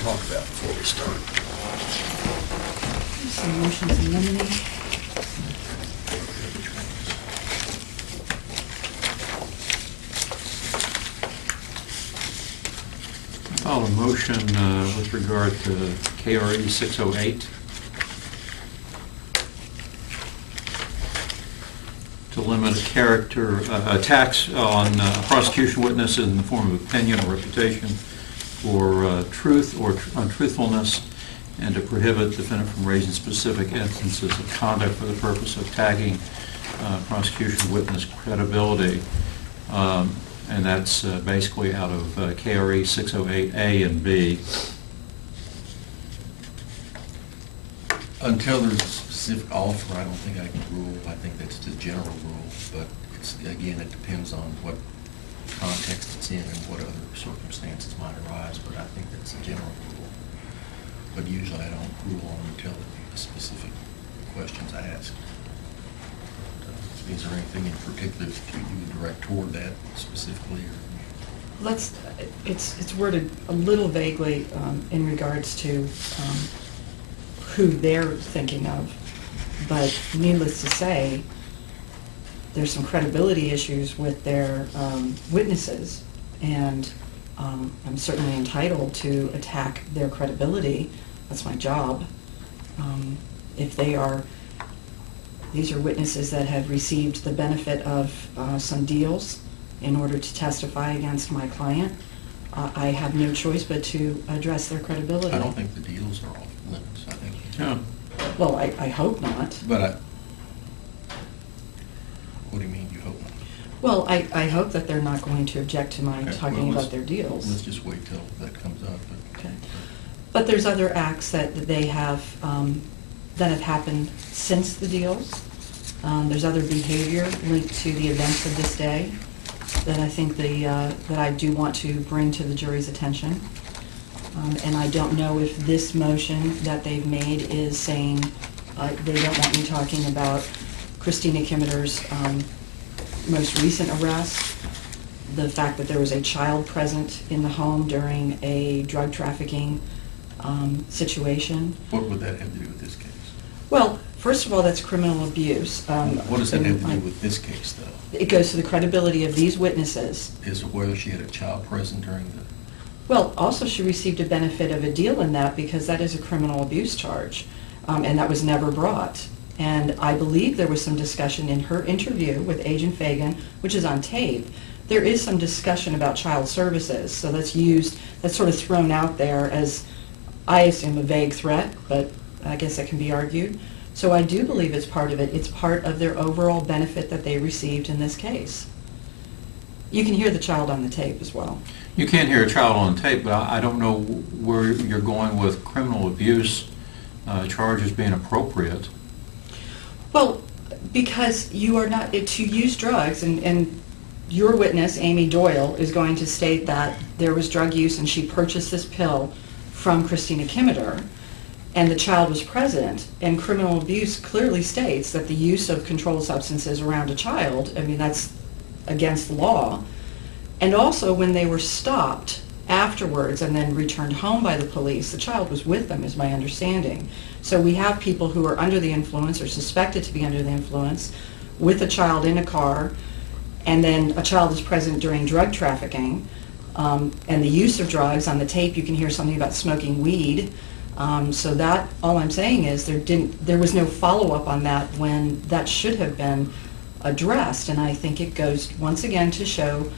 talk about before we start. Some motions in limine. I file a motion with regard to KRE 608 to limit a tax on a prosecution witness in the form of opinion or reputation for truth or untruthfulness, and to prohibit the defendant from raising specific instances of conduct for the purpose of tagging prosecution witness credibility. And that's basically out of KRE 608A and B. Until there's a specific offer, I don't think I can rule. I think that's the general rule, but it's, again, it depends on what context it's in and what other circumstances might arise, but I think that's the general rule. But usually I don't rule on until the specific questions asked. Is there anything in particular that you would direct toward that specifically? Or? It's worded a little vaguely in regards to who they're thinking of, but needless to say, there's some credibility issues with their witnesses, and I'm certainly entitled to attack their credibility. That's my job. If these are witnesses that have received the benefit of some deals in order to testify against my client, I have no choice but to address their credibility. I don't think the deals are off limits. I think. Yeah. Well, I hope not. But what do you mean you hope not? Well, I hope that they're not going to object to my talking well, about their deals. Let's just wait till that comes up. Okay. But there's other acts that they have that have happened since the deals. There's other behavior linked to the events of this day that I think that I do want to bring to the jury's attention. And I don't know if this motion that they've made is saying they don't want me talking about Christina Kimmeter's most recent arrest, the fact that there was a child present in the home during a drug trafficking situation. What would that have to do with this case? Well, first of all, that's criminal abuse. What does that have to do with this case, though? It goes to the credibility of these witnesses. Is it whether she had a child present during the... Well, also she received a benefit of a deal in that because that is a criminal abuse charge, and that was never brought. And I believe there was some discussion in her interview with Agent Fagan, which is on tape. There is some discussion about child services, so that's sort of thrown out there as, I assume, a vague threat, but I guess that can be argued. So I do believe it's part of it. It's part of their overall benefit that they received in this case. You can hear the child on the tape as well. You can't hear a child on tape, but I don't know where you're going with criminal abuse charges being appropriate. Well, because you are not, to use drugs, and your witness, Amy Doyle, is going to state that there was drug use and she purchased this pill from Christina Kimmeter, and the child was present, and criminal abuse clearly states that the use of controlled substances around a child, I mean, that's against the law. And also when they were stopped afterwards and then returned home by the police, the child was with them, is my understanding. So we have people who are under the influence or suspected to be under the influence with a child in a car, and then a child is present during drug trafficking, and the use of drugs. On the tape you can hear something about smoking weed. So that, all I'm saying is there was no follow-up on that when that should have been addressed, and I think it goes once again to show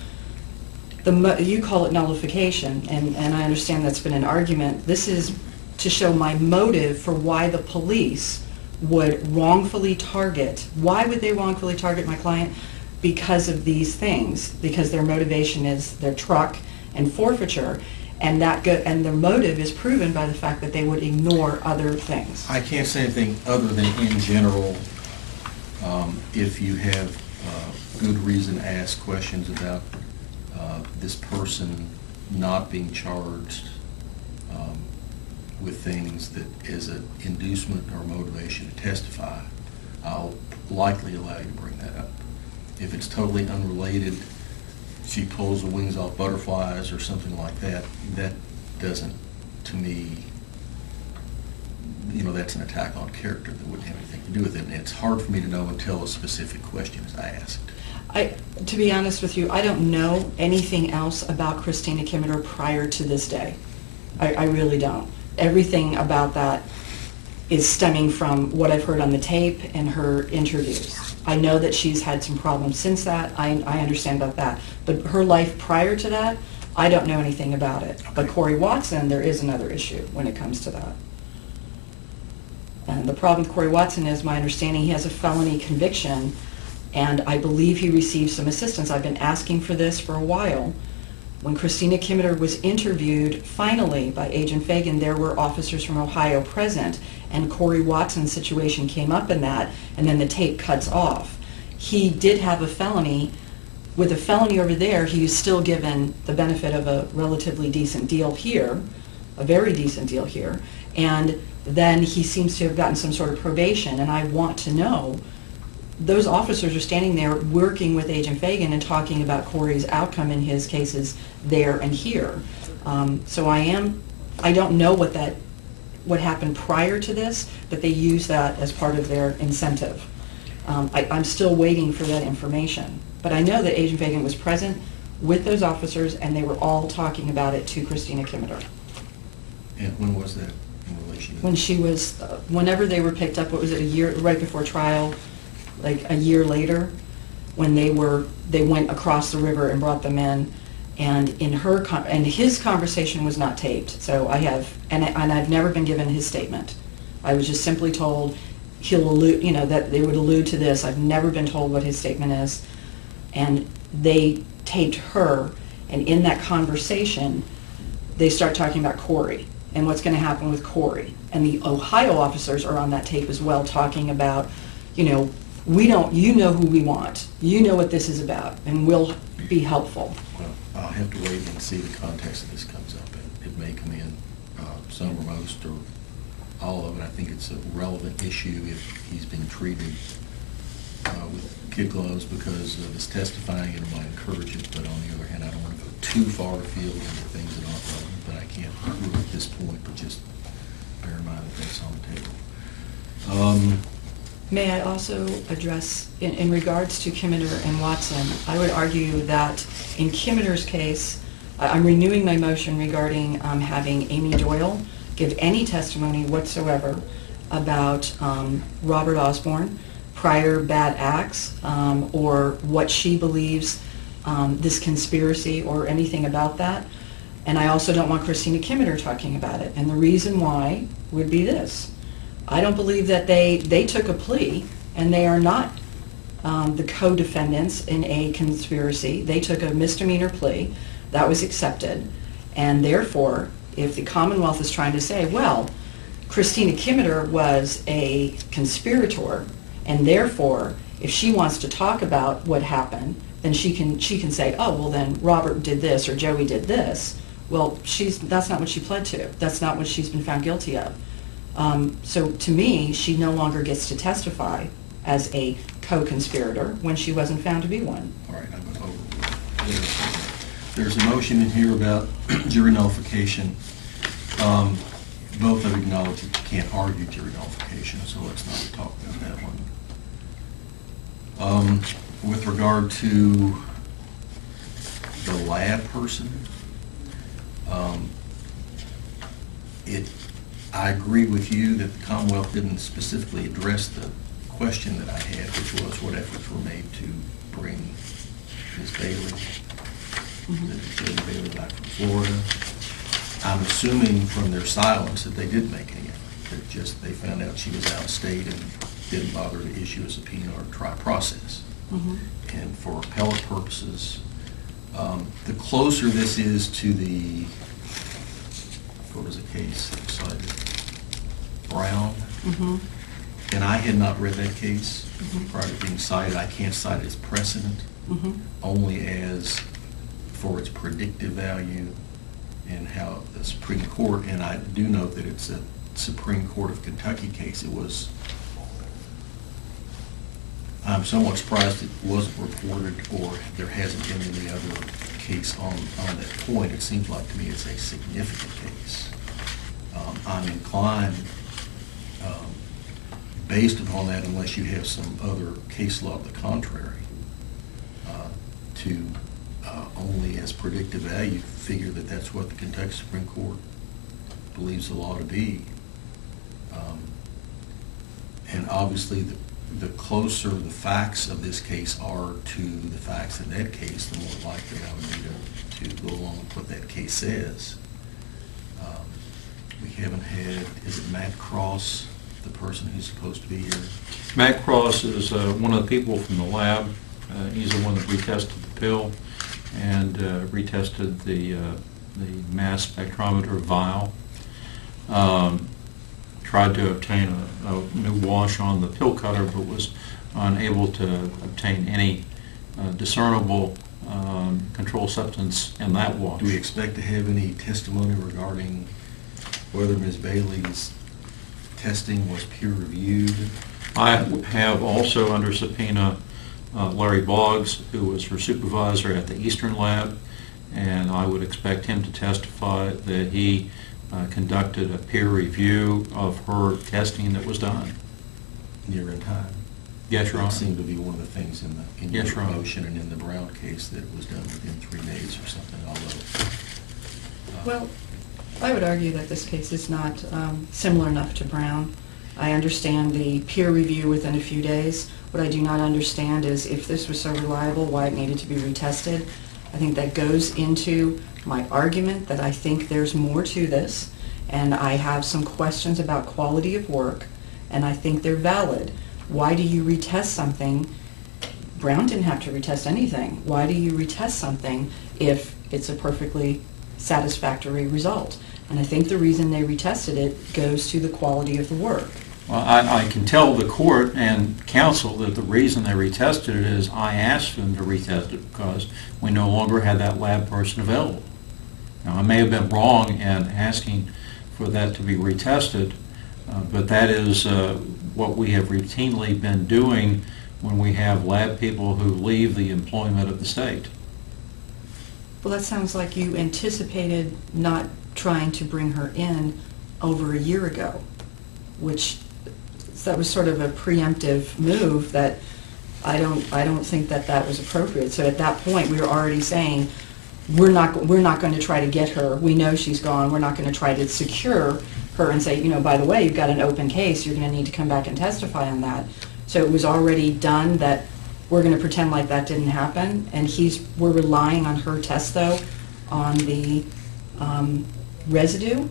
you call it nullification, and I understand that's been an argument. This is to show my motive for why the police would wrongfully target. Why would they wrongfully target my client? Because of these things, because their motivation is their truck and forfeiture. And their motive is proven by the fact that they would ignore other things. I can't say anything other than in general, if you have good reason to ask questions about this person not being charged with things that is an inducement or motivation to testify, I'll likely allow you to bring that up. If it's totally unrelated, she pulls the wings off butterflies or something like that, that doesn't to me, that's an attack on character that wouldn't have anything to do with it. And it's hard for me to know until a specific question is asked. To be honest with you, I don't know anything else about Christina Kimmerer prior to this day. I really don't. Everything about that is stemming from what I've heard on the tape and her interviews. I know that she's had some problems since that. I understand about that. But her life prior to that, I don't know anything about it. But Corey Watson, there is another issue when it comes to that. And the problem with Corey Watson is, my understanding, he has a felony conviction, and I believe he received some assistance. I've been asking for this for a while. When Christina Kimmerer was interviewed, finally, by Agent Fagan, there were officers from Ohio present, and Corey Watson's situation came up in that, and then the tape cuts off. He did have a felony. With a felony over there, he was still given the benefit of a relatively decent deal here, a very decent deal here, and then he seems to have gotten some sort of probation, and I want to know, those officers are standing there working with Agent Fagan and talking about Corey's outcome in his cases there and here. So I don't know what happened prior to this, but they use that as part of their incentive. I'm still waiting for that information. But I know that Agent Fagan was present with those officers, and they were all talking about it to Christina Kimmerer. And when was that in relation to? When she was, whenever they were picked up, what was it, a year, right before trial, like a year later, when they went across the river and brought them in, and and his conversation was not taped, so and I've never been given his statement. I was just simply told he'll allude, that they would allude to this. I've never been told what his statement is. And they taped her, and in that conversation, they start talking about Corey and what's going to happen with Corey. And the Ohio officers are on that tape as well, talking about, you know who we want. You know what this is about, and we'll be helpful. Well, I'll have to wait and see the context of this comes up, and it may come in, some or most or all of it. I think it's a relevant issue if he's been treated with kid gloves because of his testifying, and it might encourage it, but on the other hand, I don't want to go too far afield into things that aren't relevant, but I can't rule at this point, but just bear in mind that that's on the table. May I also address, in regards to Kimmerer and Watson, I would argue that in Kimmerer's case, I'm renewing my motion regarding having Amy Doyle give any testimony whatsoever about Robert Osborne, prior bad acts, or what she believes this conspiracy or anything about that. And I also don't want Christina Kimmerer talking about it. And the reason why would be this. I don't believe that they took a plea, and they are not the co-defendants in a conspiracy. They took a misdemeanor plea. That was accepted. And therefore, if the Commonwealth is trying to say, well, Christina Kimmerer was a conspirator, and therefore, if she wants to talk about what happened, then she can say, oh, well then Robert did this or Joey did this. Well, that's not what she pled to. That's not what she's been found guilty of. So to me, she no longer gets to testify as a co-conspirator when she wasn't found to be one. All right, I'm going to overrule. There's a motion in here about jury nullification. Both have acknowledged that you can't argue jury nullification, so let's not talk about that one. With regard to the lab person, I agree with you that the Commonwealth didn't specifically address the question that I had, which was what efforts were made to bring Ms. Bailey, Jody Bailey, back from Florida. I'm assuming from their silence that they did make any effort. That they found out she was out of state and didn't bother to issue a subpoena or try process. And for appellate purposes, the closer this is to the, what was the case that was cited? Brown. And I had not read that case prior to being cited. I can't cite it as precedent, only as for its predictive value and how the Supreme Court, and I do note that it's a Supreme Court of Kentucky case. I'm somewhat surprised it wasn't reported or there hasn't been any other case on that point. It seems like to me it's a significant case. I'm inclined, based upon that, unless you have some other case law to the contrary, to only as predictive value figure that that's what the Kentucky Supreme Court believes the law to be. And obviously, the closer the facts of this case are to the facts in that case, the more likely I would be to go along with what that case says. We haven't had, is it Matt Cross, the person who's supposed to be here? Matt Cross is one of the people from the lab. He's the one that retested the pill and retested the mass spectrometer vial. Tried to obtain a new wash on the pill cutter, but was unable to obtain any discernible control substance in that wash. Do we expect to have any testimony regarding whether Ms. Bailey's testing was peer-reviewed? I have also under subpoena Larry Boggs, who was her supervisor at the Eastern Lab, and I would expect him to testify that he conducted a peer review of her testing that was done. Near in time? Yes, Your Honor. That seemed to be one of the things in Yes, your Your Honor. motion and in the Brown case, that it was done within 3 days or something, although. Well, I would argue that this case is not similar enough to Brown. I understand the peer review within a few days. What I do not understand is if this was so reliable, why it needed to be retested. I think that goes into my argument that I think there's more to this, and I have some questions about quality of work, and I think they're valid. Why do you retest something? Brown didn't have to retest anything. Why do you retest something if it's a perfectly satisfactory result? And I think the reason they retested it goes to the quality of the work. Well, I can tell the court and counsel that the reason they retested it is I asked them to retest it because we no longer had that lab person available. Now, I may have been wrong in asking for that to be retested, but that is what we have routinely been doing when we have lab people who leave the employment of the state. Well, that sounds like you anticipated not trying to bring her in over a year ago, which that was sort of a preemptive move that I don't think that was appropriate. So at that point, we were already saying we're not going to try to get her. We know she's gone. We're not going to try to secure her and say, by the way, you've got an open case. You're going to need to come back and testify on that. So it was already done that we're going to pretend like that didn't happen. And we're relying on her test though on the residue.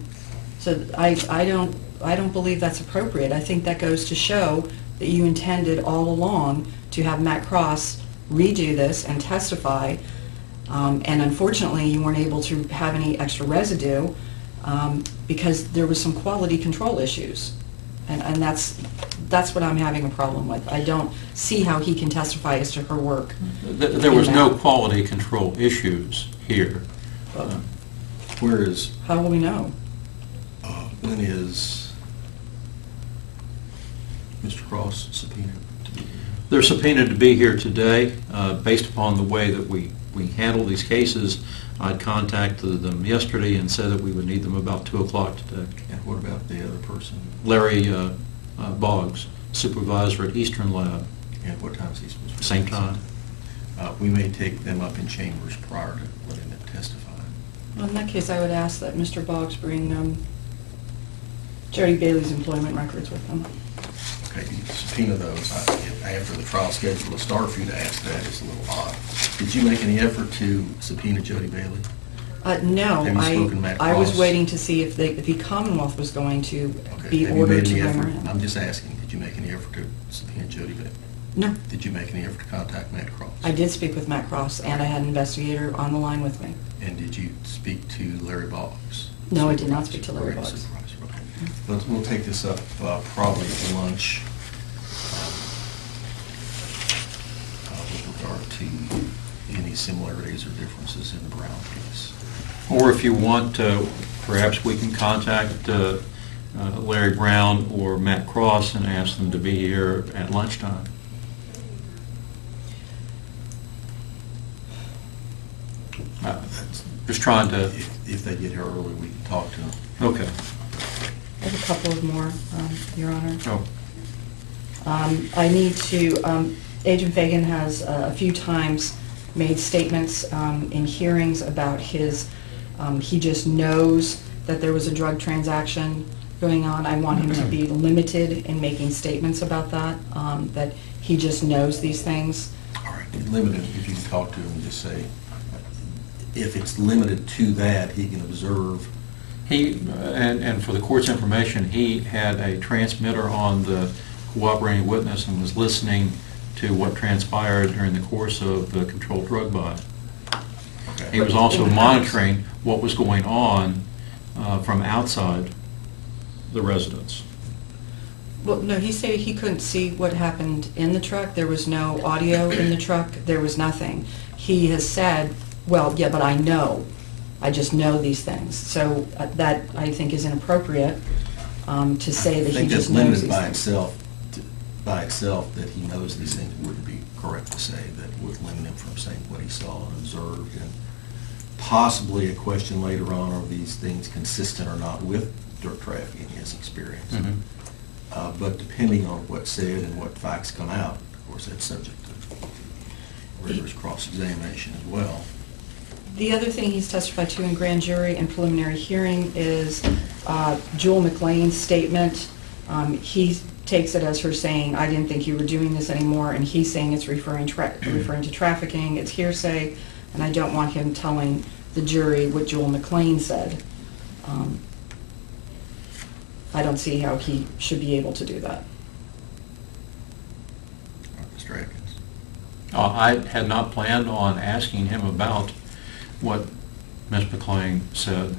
So I don't believe that's appropriate. I think that goes to show that you intended all along to have Matt Cross redo this and testify, and unfortunately you weren't able to have any extra residue because there was some quality control issues, and that's what I'm having a problem with. I don't see how he can testify as to her work. There was no quality control issues here. Where is? How will we know? When is Mr. Cross subpoenaed to be here? They're subpoenaed to be here today. Based upon the way that we handle these cases, I'd contacted them yesterday and said that we would need them about 2 o'clock today. And what about the other person? Larry Boggs, supervisor at Eastern Lab. And what time is he supposed to be? Same time. We may take them up in chambers prior to letting them testify. Well, in that case, I would ask that Mr. Boggs bring Jody Bailey's employment records with him. Okay, you subpoena those. After the trial schedule to start, for you to ask that is a little odd. Did you make any effort to subpoena Jody Bailey? No, Have you spoken to Matt I was Cross? waiting to see if the Commonwealth was going to Okay. be Have you ordered made to any bring her effort? in. I'm just asking, did you make any effort to subpoena Jody Bailey? No, Did you make any effort to contact Matt Cross? I did speak with Matt Cross, and I had an investigator on the line with me. And did you speak to Larry Boggs? No, I did not speak to Larry Okay, Boggs. supervisor, okay. We'll take this up probably at lunch with regard to any similarities or differences in the Brown case. Or if you want, perhaps we can contact Larry Brown or Matt Cross and ask them to be here at lunchtime. Just trying to... If they get here early, we can talk to them. Okay. I have a couple of more, Your Honor. Oh, I need to, Agent Fagan has a few times made statements in hearings about his, he just knows that there was a drug transaction going on. I want him to be limited in making statements about that, that he just knows these things. All right, limited, if you can talk to him and just say, if it's limited to that, he can observe. he, and for the court's information, he had a transmitter on the cooperating witness and was listening to what transpired during the course of the controlled drug buy. Okay. He was also monitoring what was going on from outside the residence. Well, no, he said he couldn't see what happened in the truck. There was no audio in the truck. There was nothing. He has said, well, yeah, but I know. I just know these things. So that, I think, is inappropriate to say that he just knows these things. By itself, that he knows these things wouldn't be correct to say. That would limit him from saying what he saw and observed. And possibly a question later on, are these things consistent or not with drug trafficking, his experience? Mm-hmm. But depending on what's said and what facts come out, of course, that's subject to rigorous cross-examination as well. The other thing he's testified to in grand jury and preliminary hearing is Jewel McLean's statement. He takes it as her saying, I didn't think you were doing this anymore, and he's saying it's referring to trafficking, it's hearsay, and I don't want him telling the jury what Jewel McLean said. I don't see how he should be able to do that. Mr. Atkins. I had not planned on asking him about what Ms. McLean said.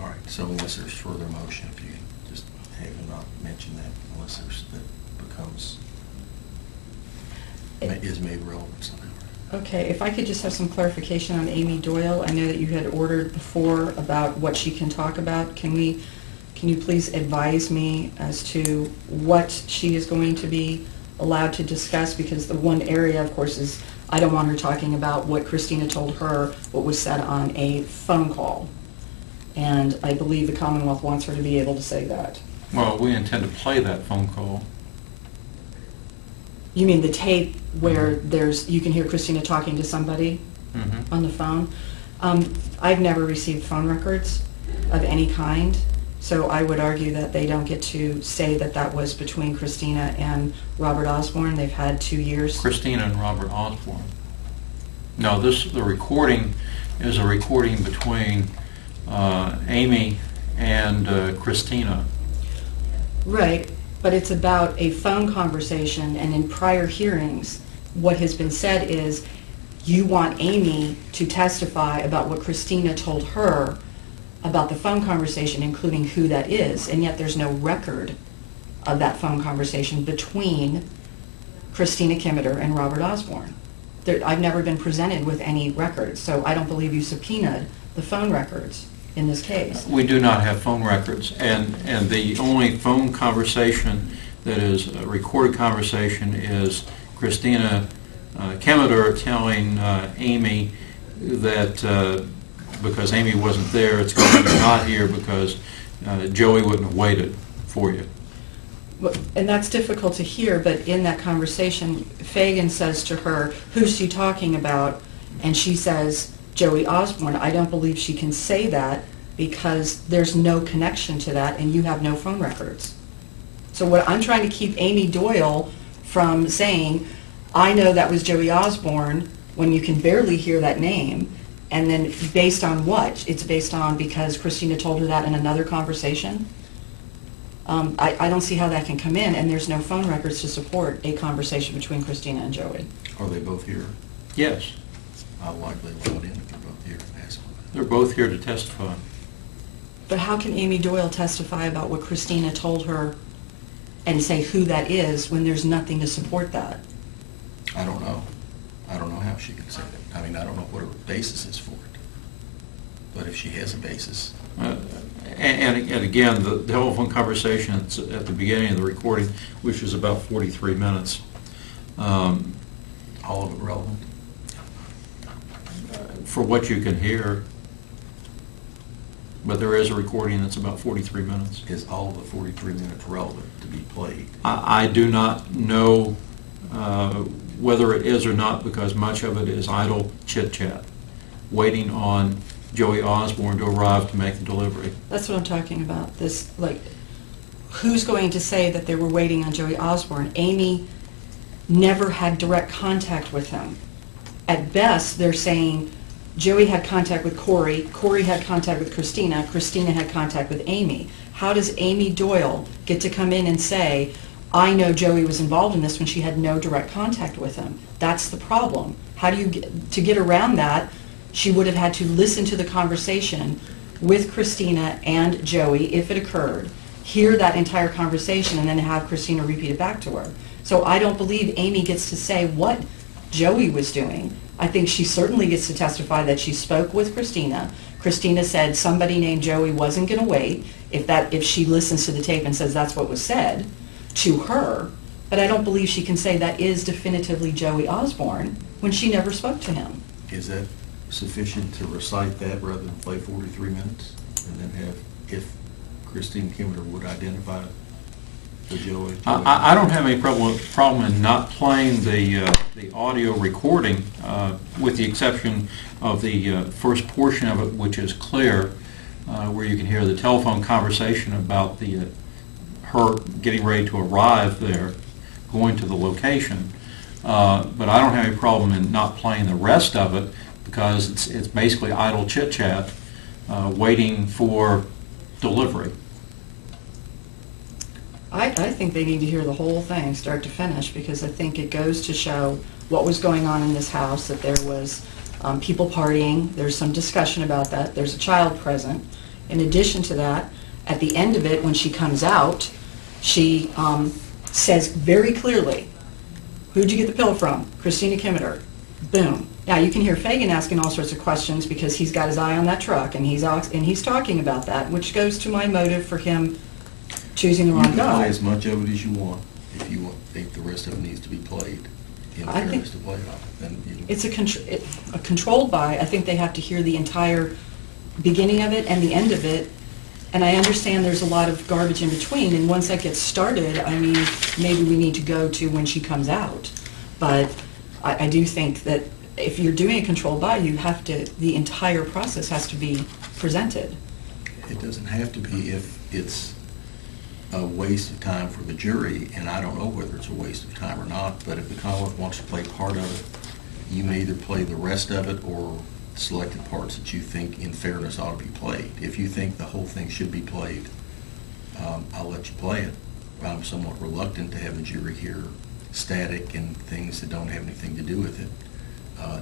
All right, so unless there's further motion, if you just have him not mention that, unless there's, that becomes, is made relevant somehow. Okay, if I could just have some clarification on Amy Doyle. I know that you had ordered before about what she can talk about. Can you please advise me as to what she is going to be allowed to discuss? Because the one area, of course, is I don't want her talking about what Christina told her, what was said on a phone call. And I believe the Commonwealth wants her to be able to say that. Well, we intend to play that phone call. You mean the tape where you can hear Christina talking to somebody Mm-hmm. on the phone? I've never received phone records of any kind, so I would argue that they don't get to say that that was between Christina and Robert Osborne. They've had 2 years. Christina and Robert Osborne. No, the recording is a recording between Amy and Christina. Right, but it's about a phone conversation, and in prior hearings, what has been said is you want Amy to testify about what Christina told her about the phone conversation, including who that is, and yet there's no record of that phone conversation between Christina Kimmeter and Robert Osborne. I've never been presented with any records, so I don't believe you subpoenaed the phone records in this case. We do not have phone records, and the only phone conversation that is a recorded conversation is Christina Kimmeter telling Amy that because Amy wasn't there, it's going to be not here because Joey wouldn't have waited for you. And that's difficult to hear, but in that conversation, Fagan says to her, who's she talking about? And she says, Joey Osborne. I don't believe she can say that because there's no connection to that and you have no phone records. So what I'm trying to keep Amy Doyle from saying, I know that was Joey Osborne, when you can barely hear that name, and then based on what? It's based on because Christina told her that in another conversation? I don't see how that can come in, and there's no phone records to support a conversation between Christina and Joey. Are they both here? Yes, I'll likely vote in if they're both here and ask them. they're both here to testify. But how can Amy Doyle testify about what Christina told her and say who that is when there's nothing to support that? I don't know. I don't know how she can say that. I mean, I don't know what her basis is for it. But if she has a basis. And again, the telephone conversation at the beginning of the recording, which is about 43 minutes. All of it relevant? for what you can hear, but there is a recording that's about 43 minutes. Is all the 43 minutes relevant to be played? I do not know whether it is or not, because much of it is idle chit-chat, waiting on Joey Osborne to arrive to make the delivery. That's what I'm talking about. This, like, who's going to say that they were waiting on Joey Osborne? Amy never had direct contact with him. At best, they're saying Joey had contact with Corey, Corey had contact with Christina, Christina had contact with Amy. How does Amy Doyle get to come in and say, I know Joey was involved in this when she had no direct contact with him? That's the problem. How do you to get around that? She would have had to listen to the conversation with Christina and Joey if it occurred, hear that entire conversation, and then have Christina repeat it back to her. So I don't believe Amy gets to say what Joey was doing. I think she certainly gets to testify that she spoke with Christina. Christina said somebody named Joey wasn't going to wait if she listens to the tape and says that's what was said to her. But I don't believe she can say that is definitively Joey Osborne when she never spoke to him. Is that sufficient to recite that rather than play 43 minutes? And then have, if Christine Kimmerer would identify the Joey? I don't have any problem in not playing the audio recording, with the exception of the first portion of it, which is clear, where you can hear the telephone conversation about her getting ready to arrive there, going to the location. But I don't have any problem in not playing the rest of it, because it's basically idle chit-chat, waiting for delivery. I think they need to hear the whole thing, start to finish, because I think it goes to show what was going on in this house, that there was people partying, there's some discussion about that, there's a child present. In addition to that, at the end of it, when she comes out, she says very clearly, who'd you get the pill from? Christina Kimmerer. Boom. Now you can hear Fagan asking all sorts of questions because he's got his eye on that truck, and he's talking about that, which goes to my motive for him choosing the wrong You can guy. play as much of it as you want. If you think the rest of it needs to be played, in I think fairness to play it off, then you. It's a controlled buy. I think they have to hear the entire beginning of it and the end of it. And I understand there's a lot of garbage in between, and once that gets started, I mean, maybe we need to go to when she comes out. But I do think that if you're doing a controlled buy, you have to, the entire process has to be presented. It doesn't have to be if it's a waste of time for the jury, and I don't know whether it's a waste of time or not, but if the Commonwealth wants to play part of it, you may either play the rest of it or selected parts that you think in fairness ought to be played. If you think the whole thing should be played, I'll let you play it. I'm somewhat reluctant to have the jury hear static and things that don't have anything to do with it,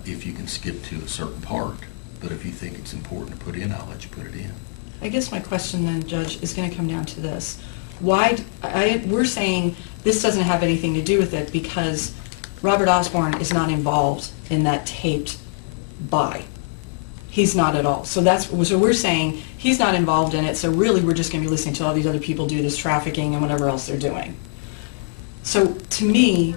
if you can skip to a certain part. But if you think it's important to put in, I'll let you put it in. I guess my question then, Judge, is going to come down to this. We're saying this doesn't have anything to do with it because Robert Osborne is not involved in that taped buy. He's not at all. So we're saying he's not involved in it, so really we're just going to be listening to all these other people do this trafficking and whatever else they're doing. So to me,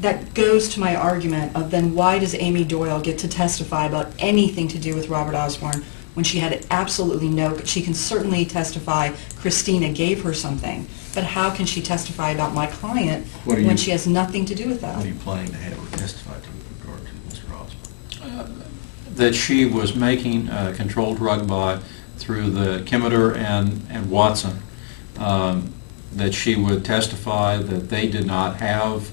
that goes to my argument of then why does Amy Doyle get to testify about anything to do with Robert Osborne when she had absolutely no, she can certainly testify Christina gave her something, but how can she testify about my client when she has nothing to do with that? What are you planning to have her testify to with regard to Mr. Osborne? That she was making a controlled drug buy through the Kimmerer and Watson. That she would testify that they did not have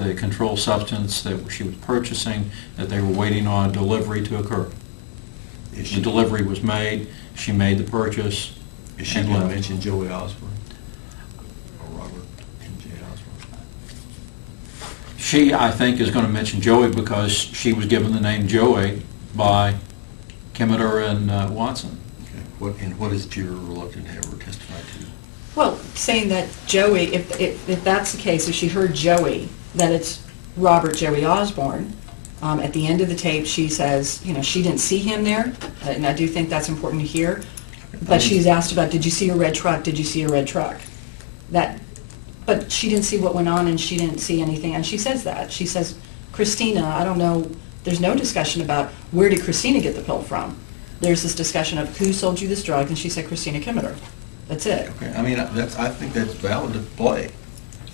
the controlled substance that she was purchasing, that they were waiting on delivery to occur. The delivery was made, she made the purchase. Is she going to mention Joey Osborne? Or Robert and J. Osborne? She, I think, is going to mention Joey because she was given the name Joey by Kimmerer and Watson. Okay. What is juror reluctant to have her testify to? Well, saying that Joey, if that's the case, if she heard Joey, that it's Robert Joey Osborne, at the end of the tape she says, she didn't see him there, and I do think that's important to hear, but she's asked about, did you see a red truck, did you see a red truck? But she didn't see what went on and she didn't see anything, and she says that. She says, Christina, I don't know There's no discussion about where did Christina get the pill from. There's this discussion of who sold you this drug, and she said Christina Kimmerer. That's it. Okay, I mean, I think that's valid to play.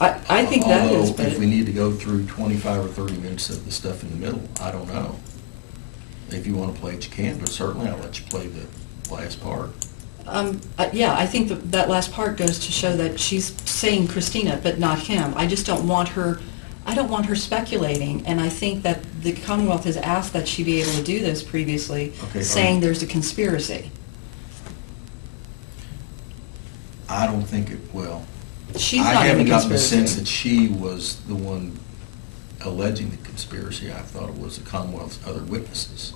I think that is, Although, if we need to go through 25 or 30 minutes of the stuff in the middle, I don't know. If you want to play it, you can, but certainly I'll let you play the last part. Yeah, I think that last part goes to show that she's saying Christina, but not him. I just don't want her, I don't want her speculating, and I think that the Commonwealth has asked that she be able to do this previously, Okay, saying there's a conspiracy. I don't think it, well, She's I not in haven't the gotten the conspiracy. sense that she was the one alleging the conspiracy. I thought it was the Commonwealth's other witnesses.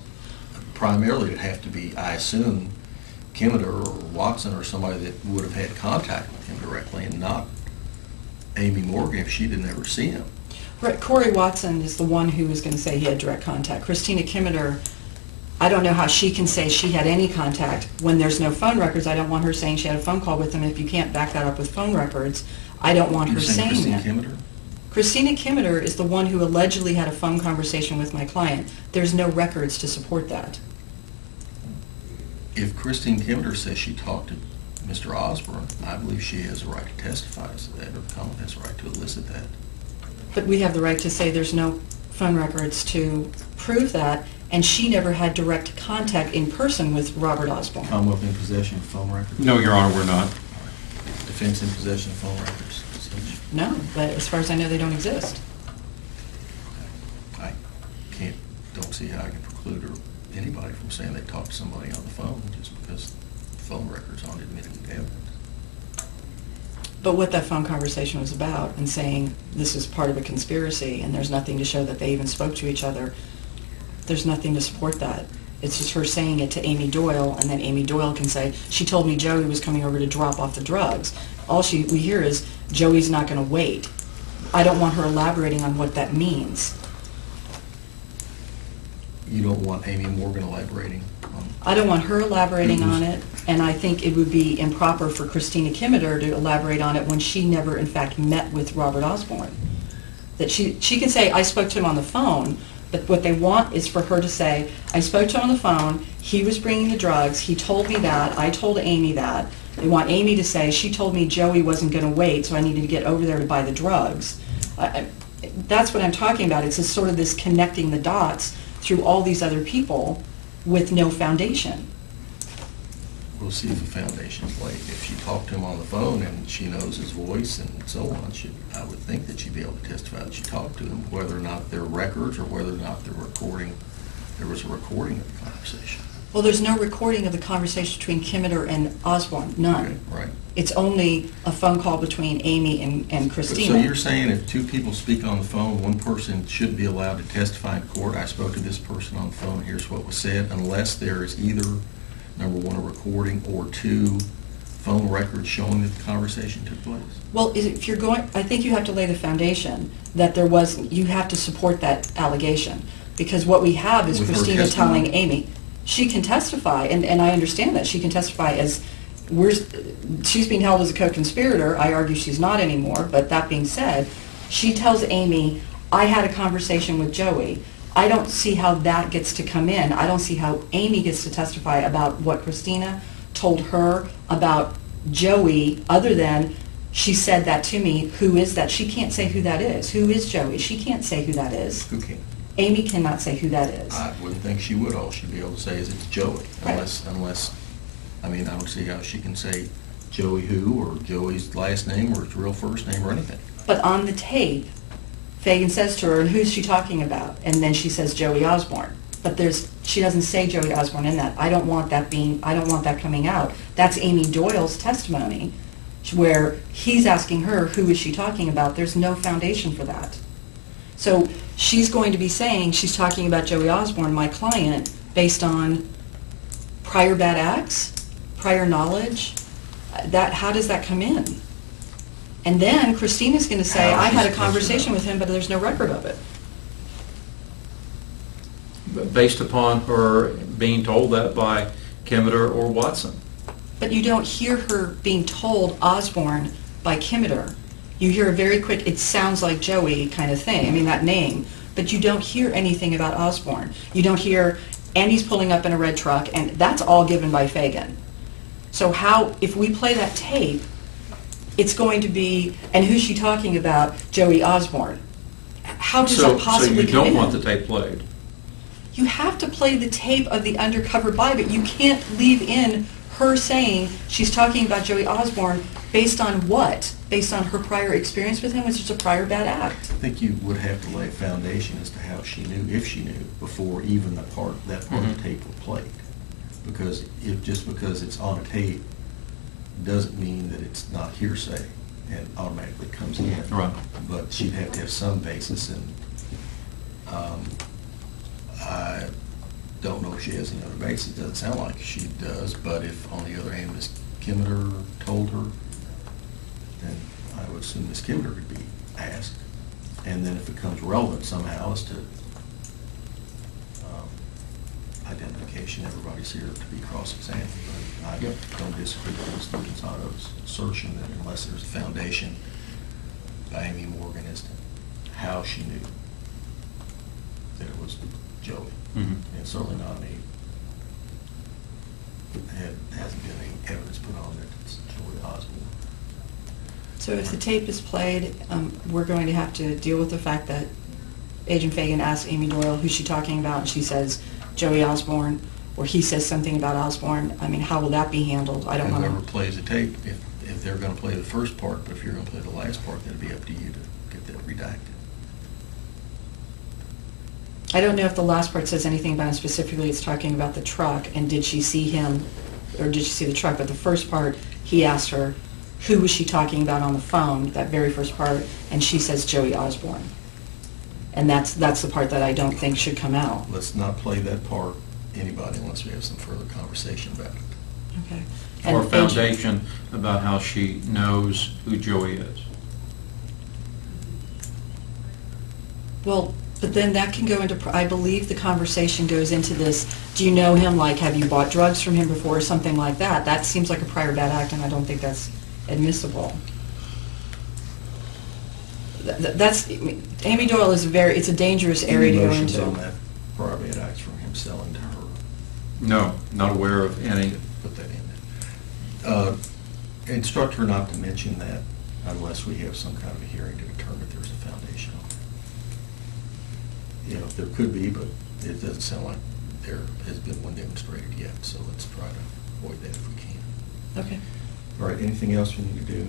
Primarily, it'd have to be, I assume, Kimmerer or Watson or somebody that would have had contact with him directly, and not Amy Morgan if she didn't ever see him. Right, Corey Watson is the one who was going to say he had direct contact. Christina Kimmerer, I don't know how she can say she had any contact when there's no phone records. I don't want her saying she had a phone call with him. If you can't back that up with phone records, I don't want her saying Christine that. Kimmerer? Christina Kimmerer is the one who allegedly had a phone conversation with my client. There's no records to support that. If Christine Kimmerer says she talked to Mr. Osborne, I believe she has a right to testify as to that, or the Commonwealth has a right to elicit that. But we have the right to say there's no phone records to prove that, and she never had direct contact in person with Robert Osborne. Commonwealth in possession of phone records? No, Your Honor, we're not. Defense in possession of phone records? Such. No, but as far as I know, they don't exist. I don't see how I can preclude anybody from saying they talked to somebody on the phone just because phone records aren't admitted into evidence. But what that phone conversation was about, and saying this is part of a conspiracy and there's nothing to show that they even spoke to each other, there's nothing to support that. It's just her saying it to Amy Doyle, and then Amy Doyle can say, she told me Joey was coming over to drop off the drugs. All we hear is, Joey's not going to wait. I don't want her elaborating on what that means. You don't want Amy Morgan elaborating on... I don't want her elaborating on it, and I think it would be improper for Christina Kimmerer to elaborate on it when she never, in fact, met with Robert Osborne. That she can say, I spoke to him on the phone, but what they want is for her to say, I spoke to him on the phone, he was bringing the drugs, he told me that, I told Amy that. They want Amy to say, she told me Joey wasn't going to wait, so I needed to get over there to buy the drugs. That's what I'm talking about. It's just sort of this connecting the dots through all these other people with no foundation. We'll see if the foundation's laid. If she talked to him on the phone and she knows his voice and so on, I would think that she'd be able to testify that she talked to him, whether or not there are records or whether or not there was a recording of the conversation. Well, there's no recording of the conversation between Kimmerer and Osborne, none. Okay, right. It's only a phone call between Amy and Christina. So you're saying if two people speak on the phone, one person should be allowed to testify in court, I spoke to this person on the phone, here's what was said, unless there is either, number one, a recording, or two, phone records showing that the conversation took place? Well, if you're going, I think you have to lay the foundation that you have to support that allegation. Because what we have is With her Christina testimony? telling Amy, she can testify, and I understand that. She can testify as, she's being held as a co-conspirator. I argue she's not anymore, but that being said, she tells Amy, I had a conversation with Joey. I don't see how that gets to come in. I don't see how Amy gets to testify about what Christina told her about Joey, other than she said that to me. Who is that? She can't say who that is. Who is Joey? She can't say who that is. Who can? Amy cannot say who that is. I wouldn't think she would. All she'd be able to say is it's Joey, Right. unless, I mean, I don't see how she can say Joey who, or Joey's last name, or his real first name, or anything. But on the tape, Fagan says to her, and who's she talking about? And then she says Joey Osborne. But she doesn't say Joey Osborne in that. I don't want that coming out. That's Amy Doyle's testimony, where he's asking her, who is she talking about? There's no foundation for that. So she's going to be saying she's talking about Joey Osborne, my client, based on prior bad acts, prior knowledge. How does that come in? And then Christina's going to say, How I is she had a supposed to conversation know? with him, but there's no record of it. Based upon her being told that by Kimmerer or Watson. But you don't hear her being told Osborne by Kimmerer. You hear a very quick, it sounds like Joey kind of thing. I mean, that name. but you don't hear anything about Osborne. You don't hear Andy's pulling up in a red truck, and that's all given by Fagan. So how, if we play that tape, it's going to be, and who's she talking about? Joey Osborne. How does that possibly come in? So you don't want the tape played? You have to play the tape of the undercover buy, but you can't leave in her saying she's talking about Joey Osborne based on what? Based on her prior experience with him, which is a prior bad act. I think you would have to lay a foundation as to how she knew, if she knew, before even that part of the tape were played. Because just because it's on a tape doesn't mean that it's not hearsay and automatically comes in. Right. But she'd have to have some basis, and I don't know if she has any other basis. It doesn't sound like she does, but if, on the other hand, Ms. Kimmeter told her, then I would assume Ms. Kimmeter could be asked. And then if it becomes relevant somehow as to identification, everybody's here to be cross-examined. But I don't disagree with Ms. Lukensato's assertion that unless there's a foundation by Amy Morgan as to how she knew that it was Joey, and certainly not me, hasn't been any evidence put on that it's Joey Osborne. So if the tape is played, we're going to have to deal with the fact that Agent Fagan asks Amy Doyle who's she talking about, and she says Joey Osborne, or he says something about Osborne. I mean, how will that be handled? I don't know. Whoever plays the tape, if they're going to play the first part, but if you're going to play the last part, that'd be up to you to get that redacted. I don't know if the last part says anything about him specifically. It's talking about the truck, and did she see him, or did she see the truck? But the first part, he asked her, who was she talking about on the phone, that very first part, and she says Joey Osborne. And that's the part that I don't think should come out. Let's not play that part, anybody, unless we have some further conversation about it. Okay. Or And foundation about how she knows who Joey is. Well, but then that can go into, I believe the conversation goes into this, do you know him, like have you bought drugs from him before, or something like that. That seems like a prior bad act, and I don't think that's admissible. That's, Amy Doyle is it's a dangerous area to go Any motions into. on that prior bad acts from him selling to her? No, not aware of any. Put that in there. Instruct her not to mention that unless we have some kind of a hearing to determine if there's a foundation on it. You know, there could be, but it doesn't sound like there has been one demonstrated yet, so let's try to avoid that if we can. Okay. All right, anything else we need to do?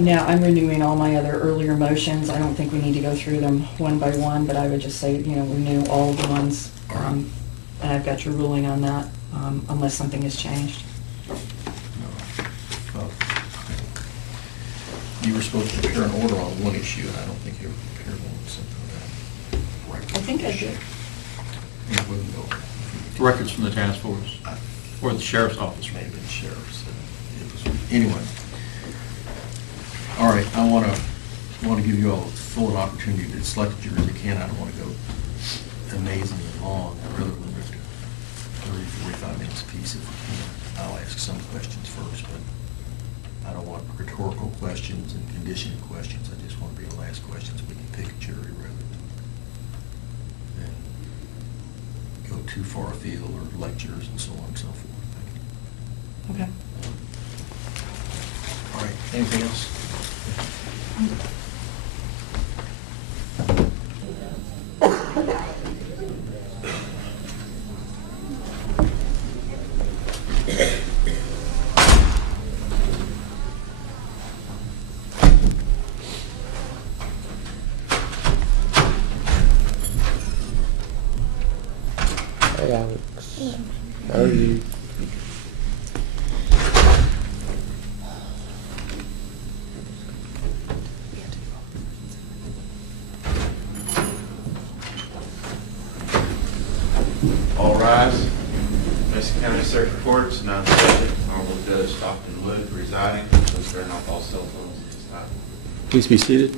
No, I'm renewing all my other earlier motions. I don't think we need to go through them one by one, but I would just say, renew all of the ones. And I've got your ruling on that, unless something has changed. You were supposed to prepare an order on one issue, and I don't think you ever prepared one with something like that. I think I did. It wouldn't go. Records from the task force or the sheriff's office. Maybe the sheriff's. Anyway. All right, I want to give you all as full an opportunity to select your as you can. I don't want to go amazingly long. I'd rather limit it to 30, 45 minutes apiece if we can. I'll ask some questions first, but I don't want rhetorical questions and conditioning questions. I just want to be able to ask questions we can pick a jury rather than go too far afield or lectures and so on and so forth. Okay. All right, anything else? Hey Alex, how are you? All rise. Mason County Circuit Court is now subject to Honorable Judge Stockton Wood presiding. Please turn off all cell phones at this time. Please be seated.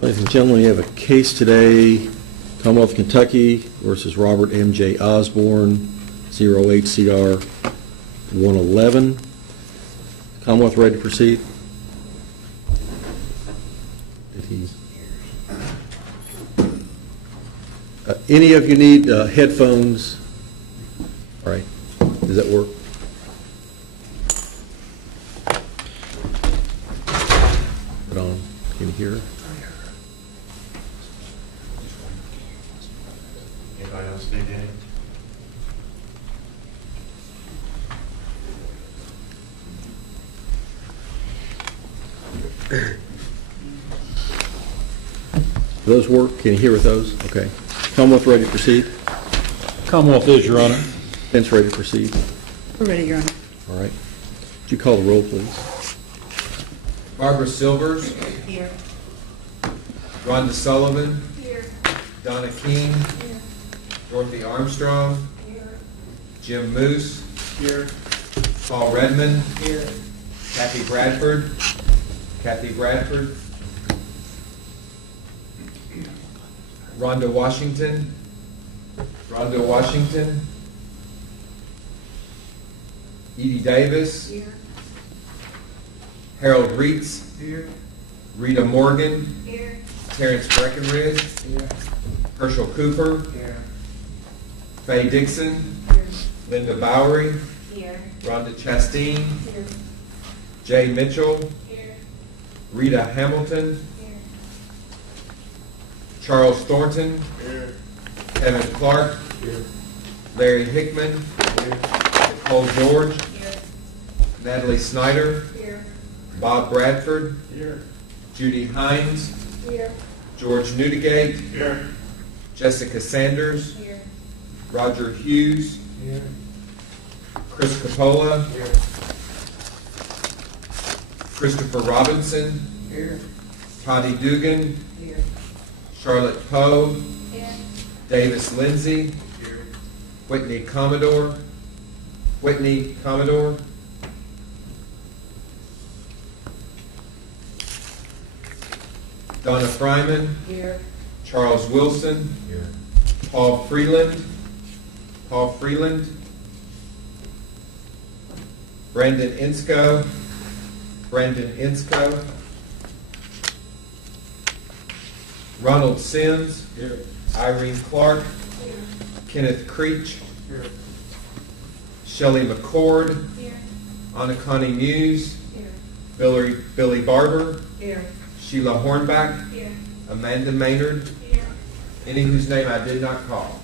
Ladies and and gentlemen, we have a case today, Commonwealth of Kentucky versus Robert M.J. Osborne, 08 CR 111. Commonwealth ready to proceed? Did he? Any of you need headphones? All right. Does that work? Put on. Can you hear? Anybody else need any? Those work? Can you hear with those? Okay. Commonwealth ready to proceed? Commonwealth is, Your Honor. Defense ready to proceed? We're ready, Your Honor. All right. Would you call the roll, please? Barbara Silvers. Here. Rhonda Sullivan. Here. Donna King. Here. Dorothy Armstrong. Here. Jim Moose. Here. Paul Redmond. Here. Kathy Bradford. Kathy Bradford. Rhonda Washington. Rhonda Washington. Edie Davis. Here. Harold Reitz. Here. Rita Morgan. Here. Terrence Breckenridge. Here. Herschel Cooper. Here. Faye Dixon. Here. Linda Bowery. Here. Rhonda Chasteen. Here. Jay Mitchell. Here. Rita Hamilton. Here. Charles Thornton. Here. Kevin Clark. Here. Larry Hickman. Nicole George. Here. Natalie Snyder. Here. Bob Bradford. Here. Judy Hines. Here. George Newdigate. Here. Jessica Sanders. Here. Roger Hughes. Here. Chris Coppola. Here. Christopher Robinson. Here. Toddy Dugan. Here. Charlotte Poe. Here. Davis Lindsay. Here. Whitney Commodore. Whitney Commodore. Donna Fryman. Here. Charles Wilson. Here. Paul Freeland. Paul Freeland. Brandon Insco. Brandon Insco. Ronald Sims. Here. Irene Clark. Here. Kenneth Creech. Here. Shelley McCord. Here. Anna Connie Muse. Here. Billy Barber. Here. Sheila Hornback. Here. Amanda Maynard. Here. Any whose name I did not call.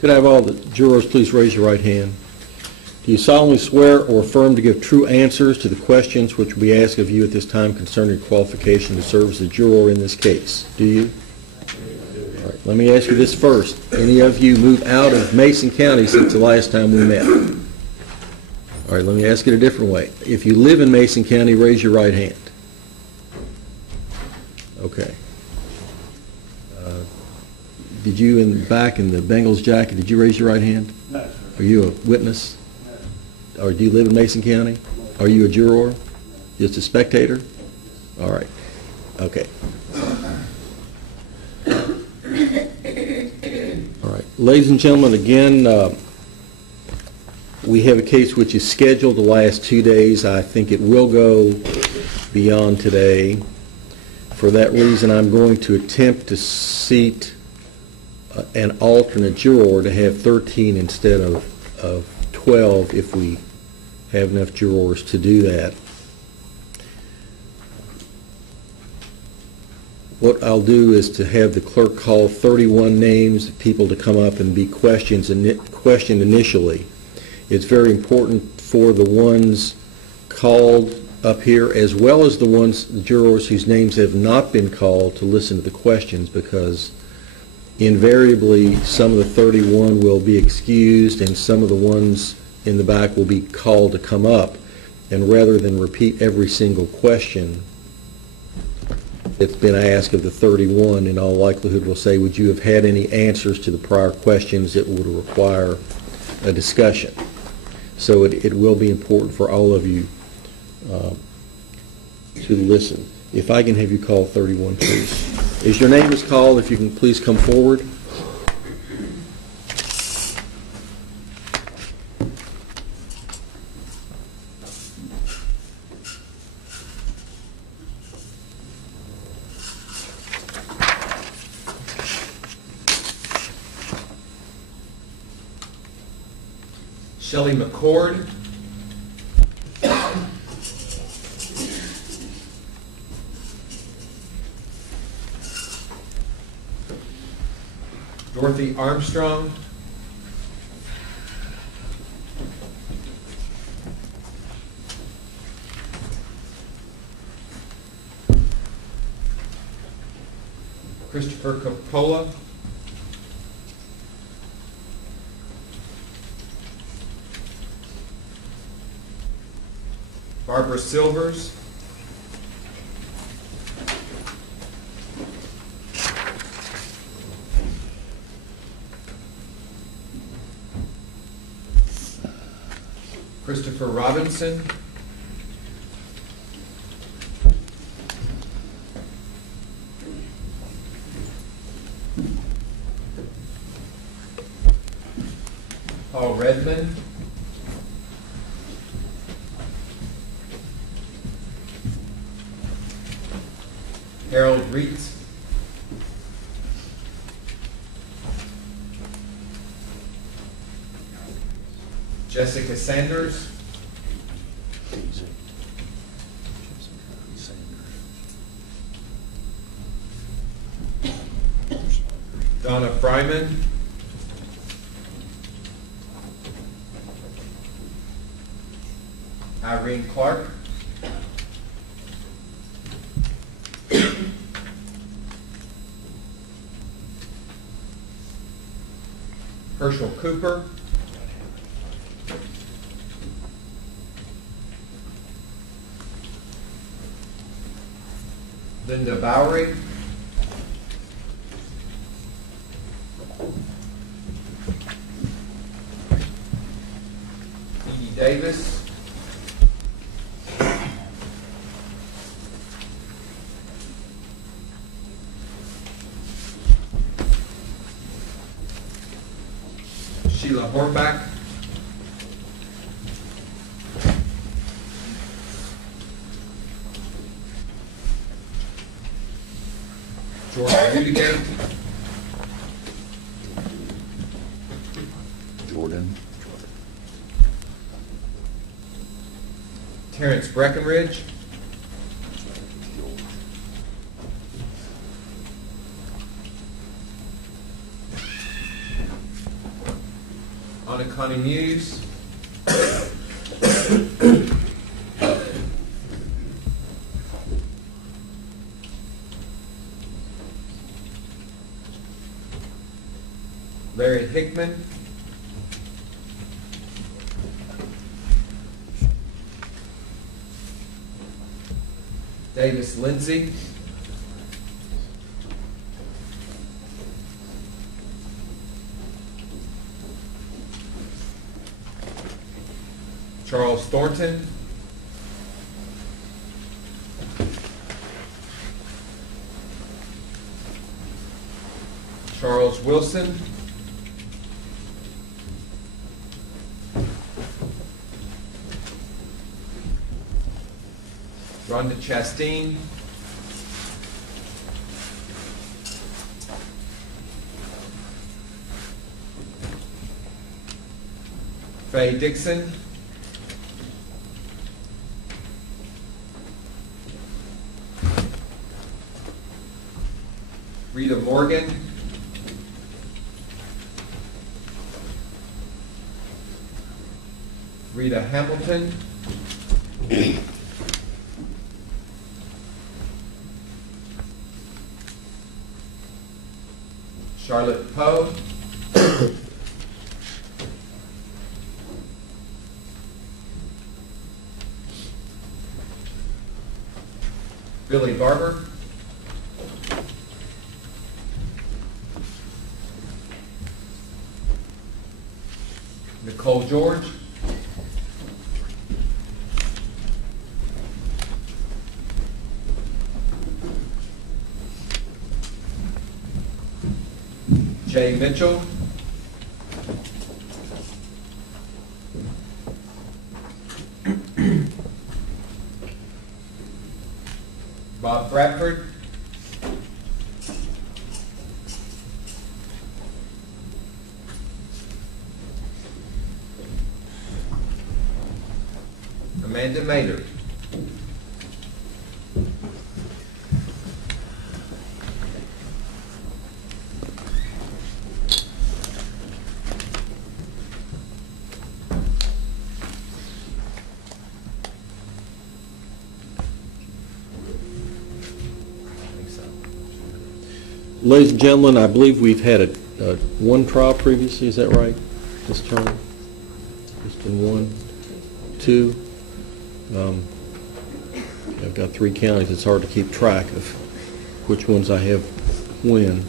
Could I have all the jurors please raise your right hand? Do you solemnly swear or affirm to give true answers to the questions which will be asked of you at this time concerning your qualification to serve as a juror in this case? Do you? All right, let me ask you this first. Any of you moved out of Mason County since the last time we met? All right, let me ask it a different way. If you live in Mason County, raise your right hand. Okay. Did you back in the Bengals jacket, did you raise your right hand? No, sir. Are you a witness? No. Or do you live in Mason County? Are you a juror? Just a spectator? All right. Okay. All right. Ladies and gentlemen, again, we have a case which is scheduled the last 2 days. I think it will go beyond today. For that reason, I'm going to attempt to seat an alternate juror to have 13 instead of 12 if we have enough jurors to do that. What I'll do is to have the clerk call 31 names of people to come up and be questioned initially. It's very important for the ones called up here as well as the jurors whose names have not been called to listen to the questions, because invariably some of the 31 will be excused and some of the ones in the back will be called to come up, and rather than repeat every single question that's been asked of the 31, in all likelihood will say, would you have had any answers to the prior questions that would require a discussion? So it will be important for all of you to listen. If I can have you call 31, please. As your name is called, if you can please come forward. Shelley McCord. Dorothy Armstrong. Christopher Coppola. Barbara Silvers. Christopher Robinson. Paul Redmond. Harold Reitz. Jessica Sanders. Donna Fryman. Irene Clark. Herschel Cooper. Linda Bowery. Edie Davis. Sheila Hornback. George Newdigate. Jordan. Terrence Breckenridge. Anna Connie Muse. Larry Hickman. Davis Lindsay. Charles Thornton. Charles Wilson. Rhonda Chastain. Faye Dixon. Rita Morgan. Rita Hamilton. Charlotte Poe. Billy Barber. Nicole George. Jay Mitchell, Bob Bradford, Amanda Maynard, Ladies and gentlemen, I believe we've had one trial previously, is that right, this term? There's been one, two. I've got 3 counties. It's hard to keep track of which ones I have when.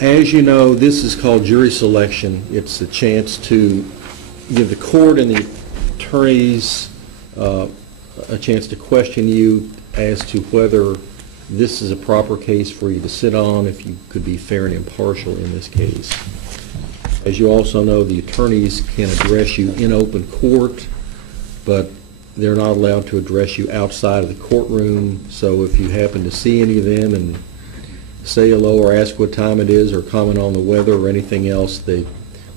As you know, this is called jury selection. It's a chance to give the court and the attorneys a chance to question you as to whether this is a proper case for you to sit on, if you could be fair and impartial in this case. As you also know, the attorneys can address you in open court, but they're not allowed to address you outside of the courtroom. So if you happen to see any of them and say hello or ask what time it is or comment on the weather or anything else, they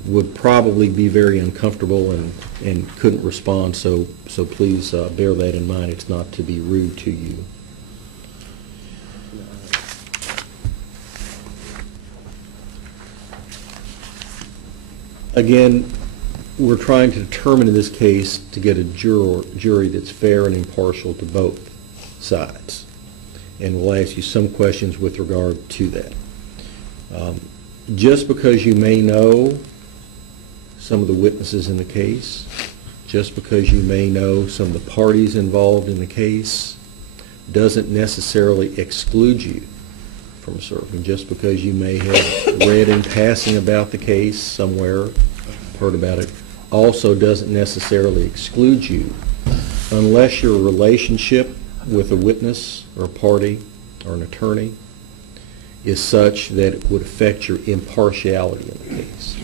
would probably be very uncomfortable and couldn't respond. So please bear that in mind. It's not to be rude to you. Again, we're trying to determine in this case to get a jury that's fair and impartial to both sides. And we'll ask you some questions with regard to that. Just because you may know some of the witnesses in the case, just because you may know some of the parties involved in the case, doesn't necessarily exclude you from serving. Just because you may have read in passing about the case somewhere, heard about it, also doesn't necessarily exclude you unless your relationship with a witness or a party or an attorney is such that it would affect your impartiality in the case.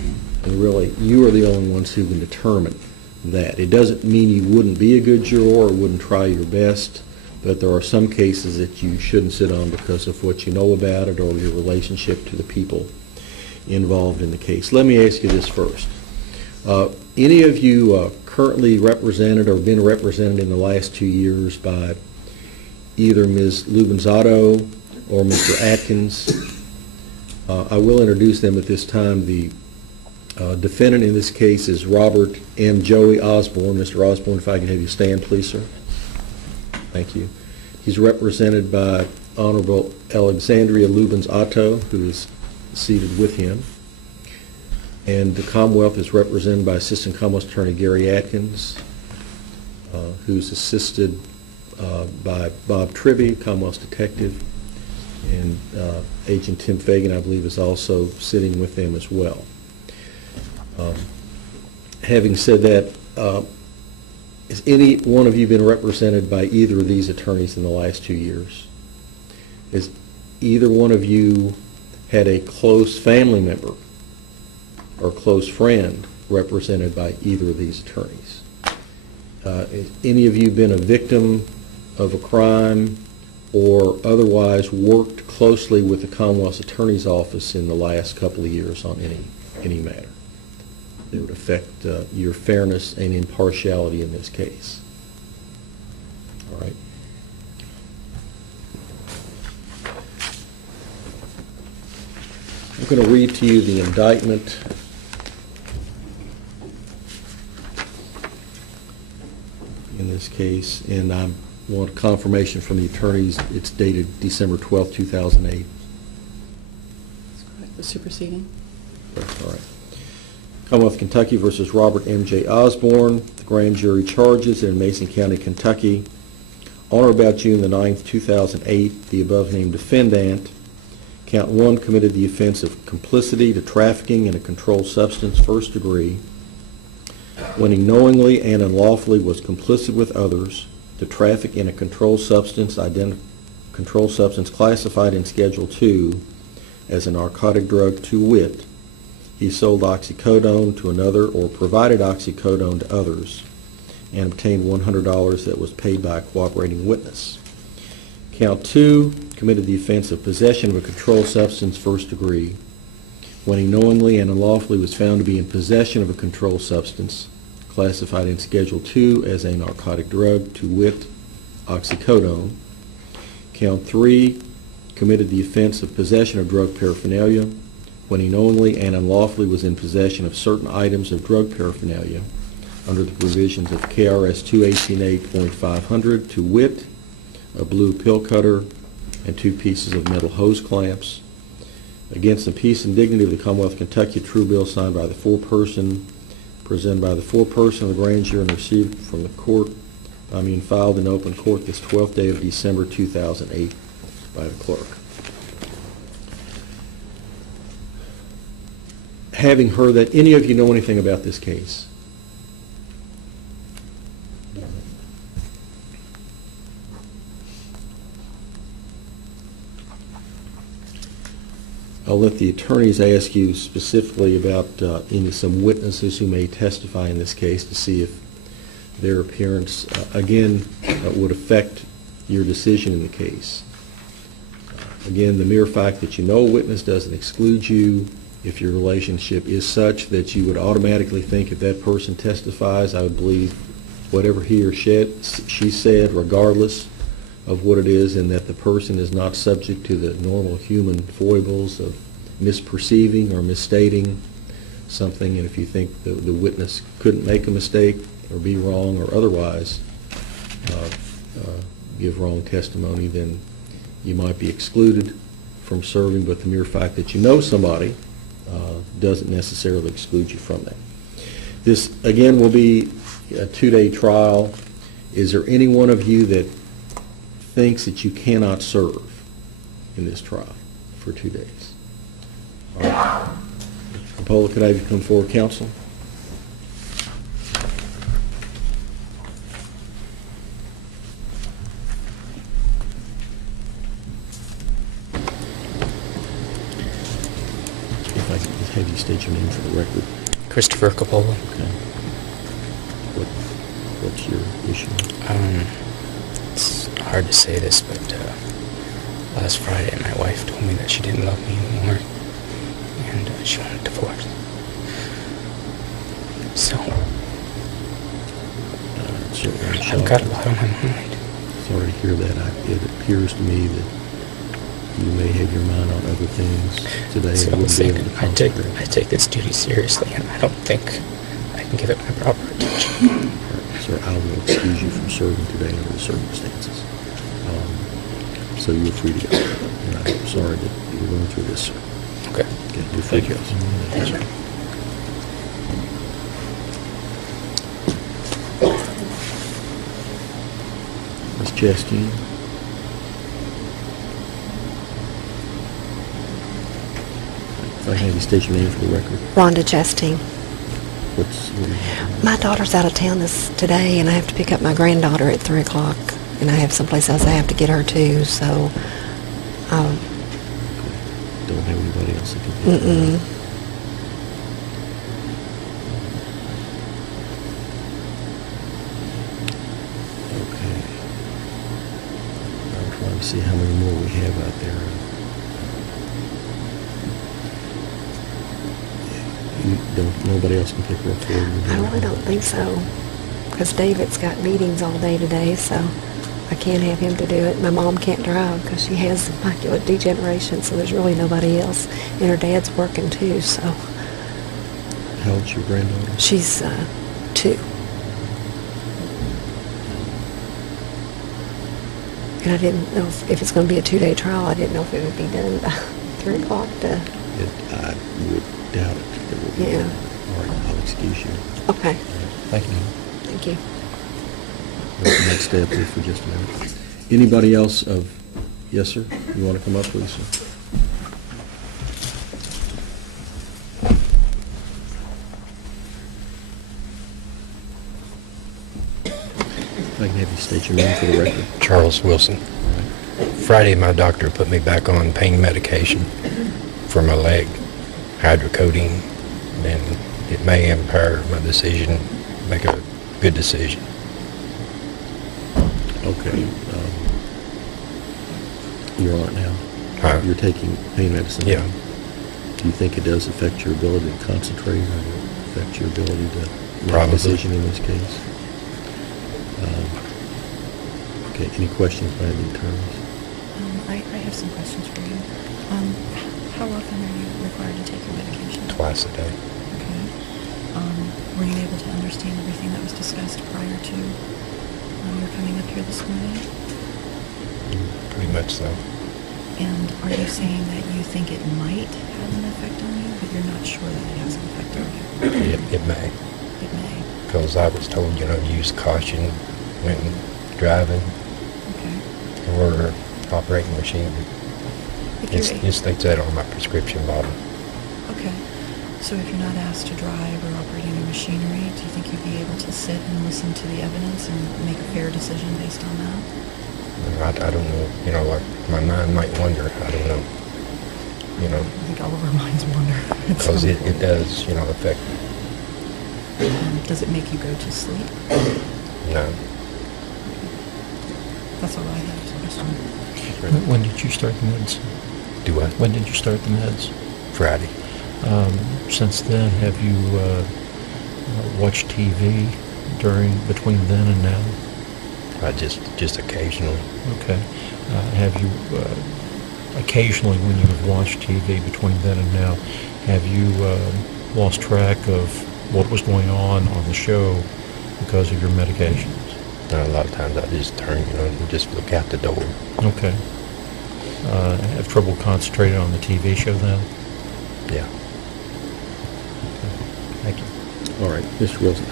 And really, you are the only ones who can determine that. It doesn't mean you wouldn't be a good juror or wouldn't try your best, but there are some cases that you shouldn't sit on because of what you know about it or your relationship to the people involved in the case. Let me ask you this first. Any of you currently represented or been represented in the last 2 years by either Ms. Lubenzado or Mr. Atkins? I will introduce them at this time. The defendant in this case is Robert M. Joey Osborne. Mr. Osborne, if I can have you stand, please, sir. Thank you. He's represented by Honorable Alexandria Lubens-Otto, who is seated with him. And the Commonwealth is represented by Assistant Commonwealth Attorney Gary Atkins, who's assisted by Bob Trivy, Commonwealth's detective, and Agent Tim Fagan, I believe, is also sitting with them as well. Having said that, has any one of you been represented by either of these attorneys in the last 2 years? Has either one of you had a close family member or close friend represented by either of these attorneys? Has any of you been a victim of a crime or otherwise worked closely with the Commonwealth's Attorney's Office in the last couple of years on any matter that would affect your fairness and impartiality in this case? All right. I'm going to read to you the indictment in this case, and I want confirmation from the attorneys. It's dated December 12, 2008. The superseding. All right. Commonwealth of Kentucky versus Robert M.J. Osborne. The grand jury charges in Mason County, Kentucky. On or about June the 9th, 2008, the above-named defendant, count 1, committed the offense of complicity to trafficking in a controlled substance, first degree, when he knowingly and unlawfully was complicit with others to traffic in a controlled substance classified in Schedule 2 as a narcotic drug, to wit, he sold oxycodone to another or provided oxycodone to others and obtained $100 that was paid by a cooperating witness. Count 2, committed the offense of possession of a controlled substance, first degree, when he knowingly and unlawfully was found to be in possession of a controlled substance classified in Schedule 2 as a narcotic drug, to wit, oxycodone. Count 3, committed the offense of possession of drug paraphernalia when he knowingly and unlawfully was in possession of certain items of drug paraphernalia under the provisions of KRS 218.8.500, to wit, a blue pill cutter and 2 pieces of metal hose clamps. Against the peace and dignity of the Commonwealth of Kentucky, a true bill signed by the foreperson, presented by the foreperson of the grand jury and received from the court, filed in open court this 12th day of December 2008 by the clerk. Having heard that, any of you know anything about this case? I'll let the attorneys ask you specifically about some witnesses who may testify in this case to see if their appearance, again, would affect your decision in the case. Again, the mere fact that you know a witness doesn't exclude you if your relationship is such that you would automatically think if that person testifies, I would believe whatever he or she said, regardless of what it is, and that the person is not subject to the normal human foibles of misperceiving or misstating something. And if you think the witness couldn't make a mistake or be wrong or otherwise give wrong testimony, then you might be excluded from serving. But the mere fact that you know somebody doesn't necessarily exclude you from that. This, again, will be a 2-day trial. Is there any one of you that thinks that you cannot serve in this trial for 2 days? All right. Capola, could I have you come forward, counsel? If I could just have you state your name for the record. Christopher Capola. Okay. What's your issue? It's hard to say this, but last Friday my wife told me that she didn't love me anymore, and she wanted a divorce. So, I've got a lot on my mind. Sorry to hear that. It appears to me that you may have your mind on other things today. So and wouldn't be able to I concentrate. take this duty seriously, and I don't think I can give it my proper attention. Sir, I will excuse you from serving today under the circumstances. So you're free to go. And I'm sorry that you're going through this, sir. Okay. You're free to go. Thank you. Ms. Chastain? If I can have you state your name for the record. Rhonda Chastain. What do you have? My daughter's out of town today, and I have to pick up my granddaughter at 3 o'clock, and I have someplace else I have to get her to, so... Don't have anybody else that can pick her up? Okay. I'm trying to see how many more we have out there. Nobody else can pick her up for you? I really don't think so, because David's got meetings all day today, so I can't have him to do it. My mom can't drive because she has macular degeneration, so there's really nobody else. And her dad's working too, so... How old's your granddaughter? She's 2. And I didn't know if it's going to be a 2-day trial. I didn't know if it would be done by 3 o'clock to... I would doubt it. Yeah. All right, I'll excuse you. Okay. Thank you. Thank you. Let's next step here for just a minute. Anybody else of... Yes, sir? You want to come up, please, sir? If I can have you state your name for the record. Charles Wilson. Friday, my doctor put me back on pain medication. for my leg, hydrocodone, then it may impair my decision, make a good decision. Okay. You're on it now? Huh? You're taking pain medicine Yeah. now? Do you think it does affect your ability to concentrate or affect your ability to make Probably. a decision in this case? Okay, any questions by the attorneys? I have some questions for you. How often are you required to take your medication? Twice a day. Okay. Were you able to understand everything that was discussed prior to your coming up here this morning? Pretty much so. And are you saying that you think it might have an effect on you, but you're not sure that it has an effect on you? It may. It may. Because I was told, use caution when driving Okay. or operating machinery. If It you're states that on my prescription bottle. Okay. So if you're not asked to drive or operate any machinery, do you think you'd be able to sit and listen to the evidence and make a fair decision based on that? I don't know. Like my mind might wander. I don't know. I think all of our minds wander. Because it does, affect me. Does it make you go to sleep? No. That's all I have. Question. When did you start the meds? Do what? When did you start the meds? Friday. Since then, have you watched TV between then and now? Just occasionally. Okay. Have you occasionally, when you have watched TV between then and now, have you lost track of what was going on the show because of your medications? A lot of times I just turn, and just look out the door. Okay. Have trouble concentrating on the TV show then? Yeah. Thank you. All right, Mr. Wilson,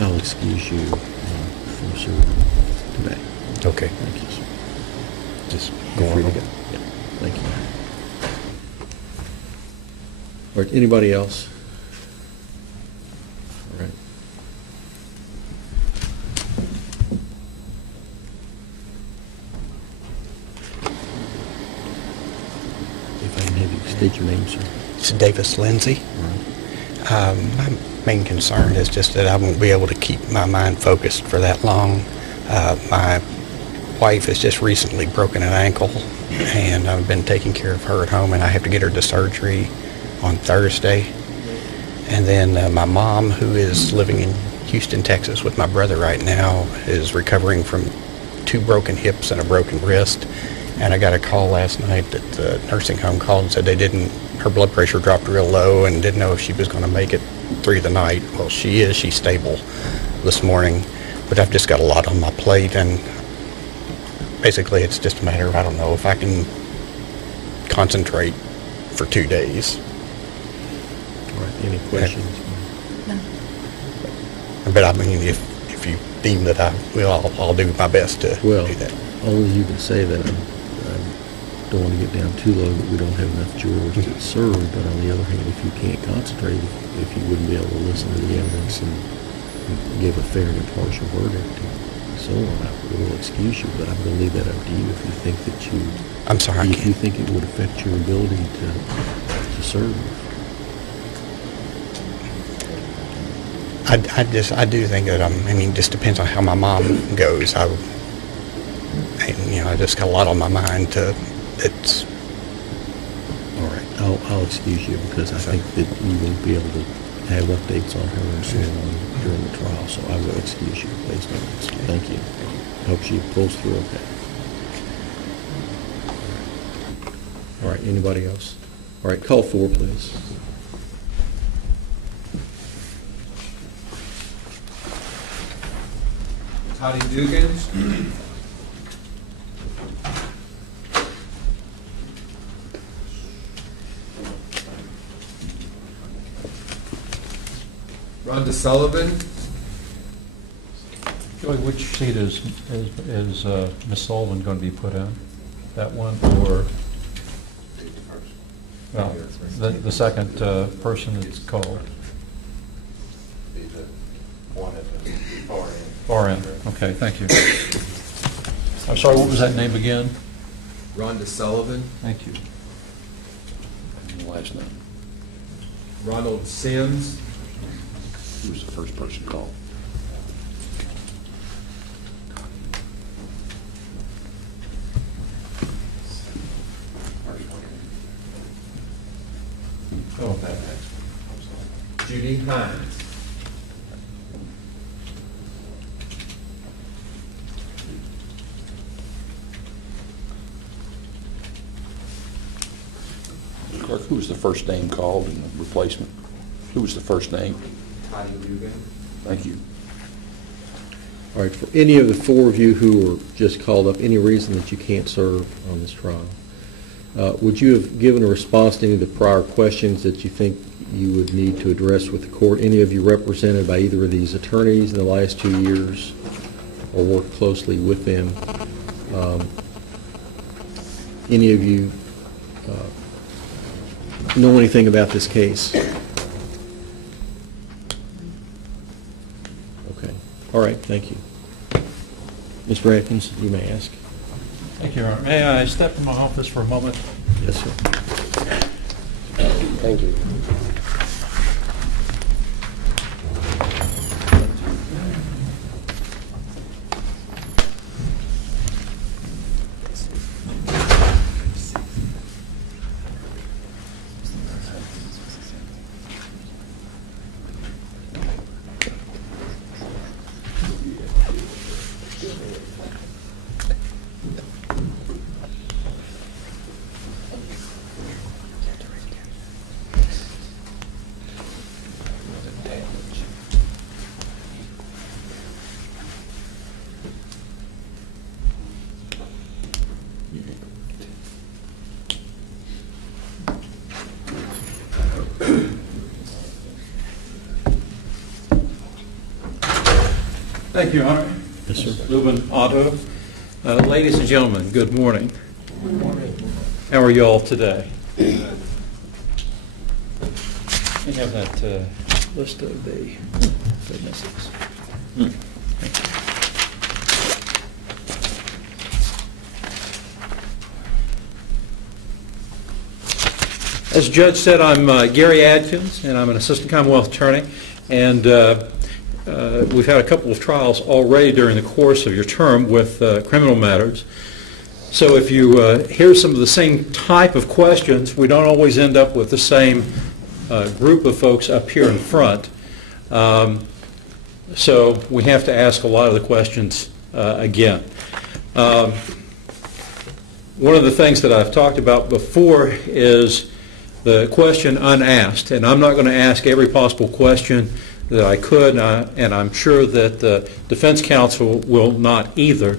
I'll excuse you from serving today. Okay. Thank you, sir. Just You're go free to on. go. Yeah, thank you. All right, anybody else? All right. If I can have you state your name, sir. It's Davis Lindsay. All right. My main concern is just that I won't be able to keep my mind focused for that long. My wife has just recently broken an ankle, and I've been taking care of her at home, and I have to get her to surgery on Thursday. And then my mom, who is living in Houston, Texas with my brother right now, is recovering from 2 broken hips and a broken wrist. And I got a call last night that the nursing home called and said her blood pressure dropped real low and didn't know if she was going to make it through the night. Well, she's stable this morning, but I've just got a lot on my plate, and basically it's just a matter of, I don't know if I can concentrate for 2 days. All right, any questions? No. But I mean, if you deem that I will, I'll do my best to Well, do that. only you can say that. I don't want to get down too low that we don't have enough jurors to serve, but on the other hand, if you can't concentrate, if you wouldn't be able to listen to the evidence and give a fair and impartial verdict and so on, I will excuse you, but I'm going to leave that up to you if you think that I'm sorry, I if you can't. think it would affect your ability to serve. I do think that it just depends on how my mom goes. I just got a lot on my mind it's. All right, I'll excuse you because I think that you won't be able to have updates on her and so on during the trial, so I will excuse you based on this. Thank you. Hope she pulls through okay. All right, anybody else? All right, call 4, please. Toddy Dugans. Rhonda Sullivan. Joey, which seat is Ms. Sullivan going to be put in? That one or? Well, the second person that's called? One at the far end. Far end. Okay, thank you. I'm sorry, what was that name again? Rhonda Sullivan. Thank you. last name? Ronald Sims. Who was the first person called? Oh, Judy Hines. Clerk, who was the first name called in the replacement? Who was the first name? Toddy Dugan. Thank you. All right, for any of the four of you who were just called up, any reason that you can't serve on this trial, would you have given a response to any of the prior questions that you think you would need to address with the court? Any of you represented by either of these attorneys in the last 2 years or worked closely with them? Any of you know anything about this case? Okay. All right. Thank you. Mr. Atkins, you may ask. Thank you, Your Honor. May I step in my office for a moment? Yes, sir. Thank you. Thank you, Your Honor. Yes, sir. Ruben Otto. Ladies and gentlemen, good morning. Good morning. How are you all today? You have that list of the witnesses. Thank you. As the judge said, I'm Gary Adkins, and I'm an assistant Commonwealth attorney, and we've had a couple of trials already during the course of your term with criminal matters. So if you hear some of the same type of questions, we don't always end up with the same group of folks up here in front. So we have to ask a lot of the questions again. One of the things that I've talked about before is the question unasked, and I'm not going to ask every possible question that I could, and I'm sure that the defense counsel will not either.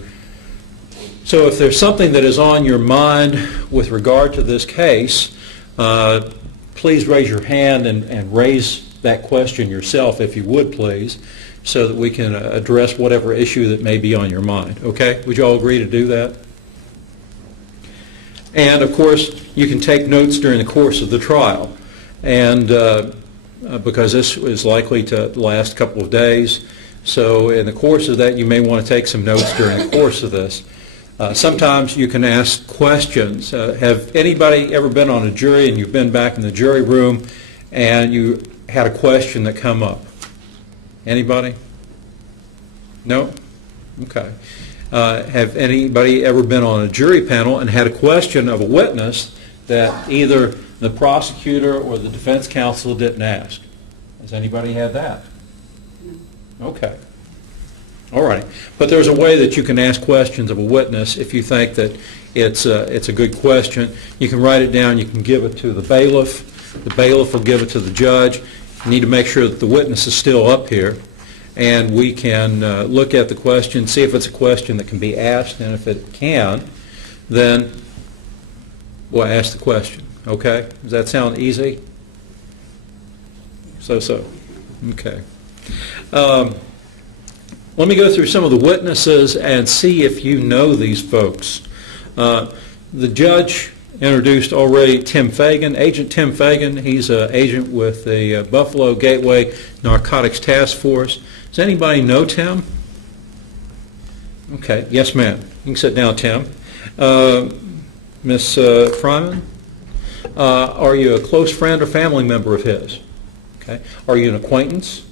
So if there's something that is on your mind with regard to this case, please raise your hand and raise that question yourself, if you would please, so that we can address whatever issue that may be on your mind. Okay? Would you all agree to do that? And of course, you can take notes during the course of the trial. And because this is likely to last a couple of days. So in the course of that, you may want to take some notes during the course of this. Sometimes you can ask questions. Have anybody ever been on a jury and you've been back in the jury room and you had a question that come up? Anybody? No? Okay. Have anybody ever been on a jury panel and had a question of a witness that either the prosecutor or the defense counsel didn't ask? Has anybody had that? Okay. All right. But there's a way that you can ask questions of a witness if you think that it's a good question. You can write it down. You can give it to the bailiff. The bailiff will give it to the judge. You need to make sure that the witness is still up here. And we can look at the question, see if it's a question that can be asked. And if it can, then we'll ask the question. Okay? Does that sound easy? So. Okay. Let me go through some of the witnesses and see if you know these folks. The judge introduced already Tim Fagan, Agent Tim Fagan. He's an agent with the Buffalo Gateway Narcotics Task Force. Does anybody know Tim? Okay. Yes, ma'am. You can sit down, Tim. Miss Fryman? Are you a close friend or family member of his? Okay. Are you an acquaintance?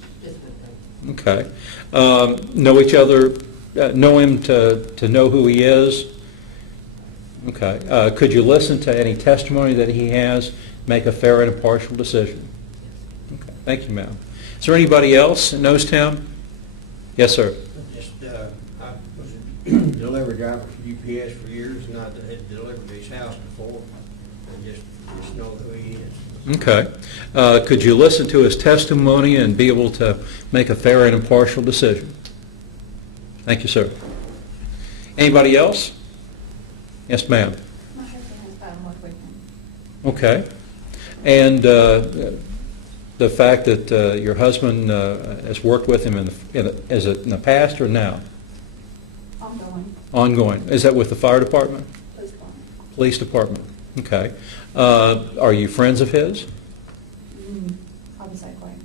Okay. Know each other, know him to know who he is? Okay. Could you listen to any testimony that he has, make a fair and impartial decision? Okay. Thank you, ma'am. Is there anybody else that knows Tim? Yes, sir. I was a delivery driver for UPS for years, and I had delivered to his house before, and just know who he is. Okay. Could you listen to his testimony and be able to make a fair and impartial decision? Thank you, sir. Anybody else? Yes, ma'am. My husband has found work with him. Okay. And the fact that your husband has worked with him is it in the past or now? Ongoing. Ongoing. Is that with the fire department? Police department. Police department. Okay. Are you friends of his? I would say quite.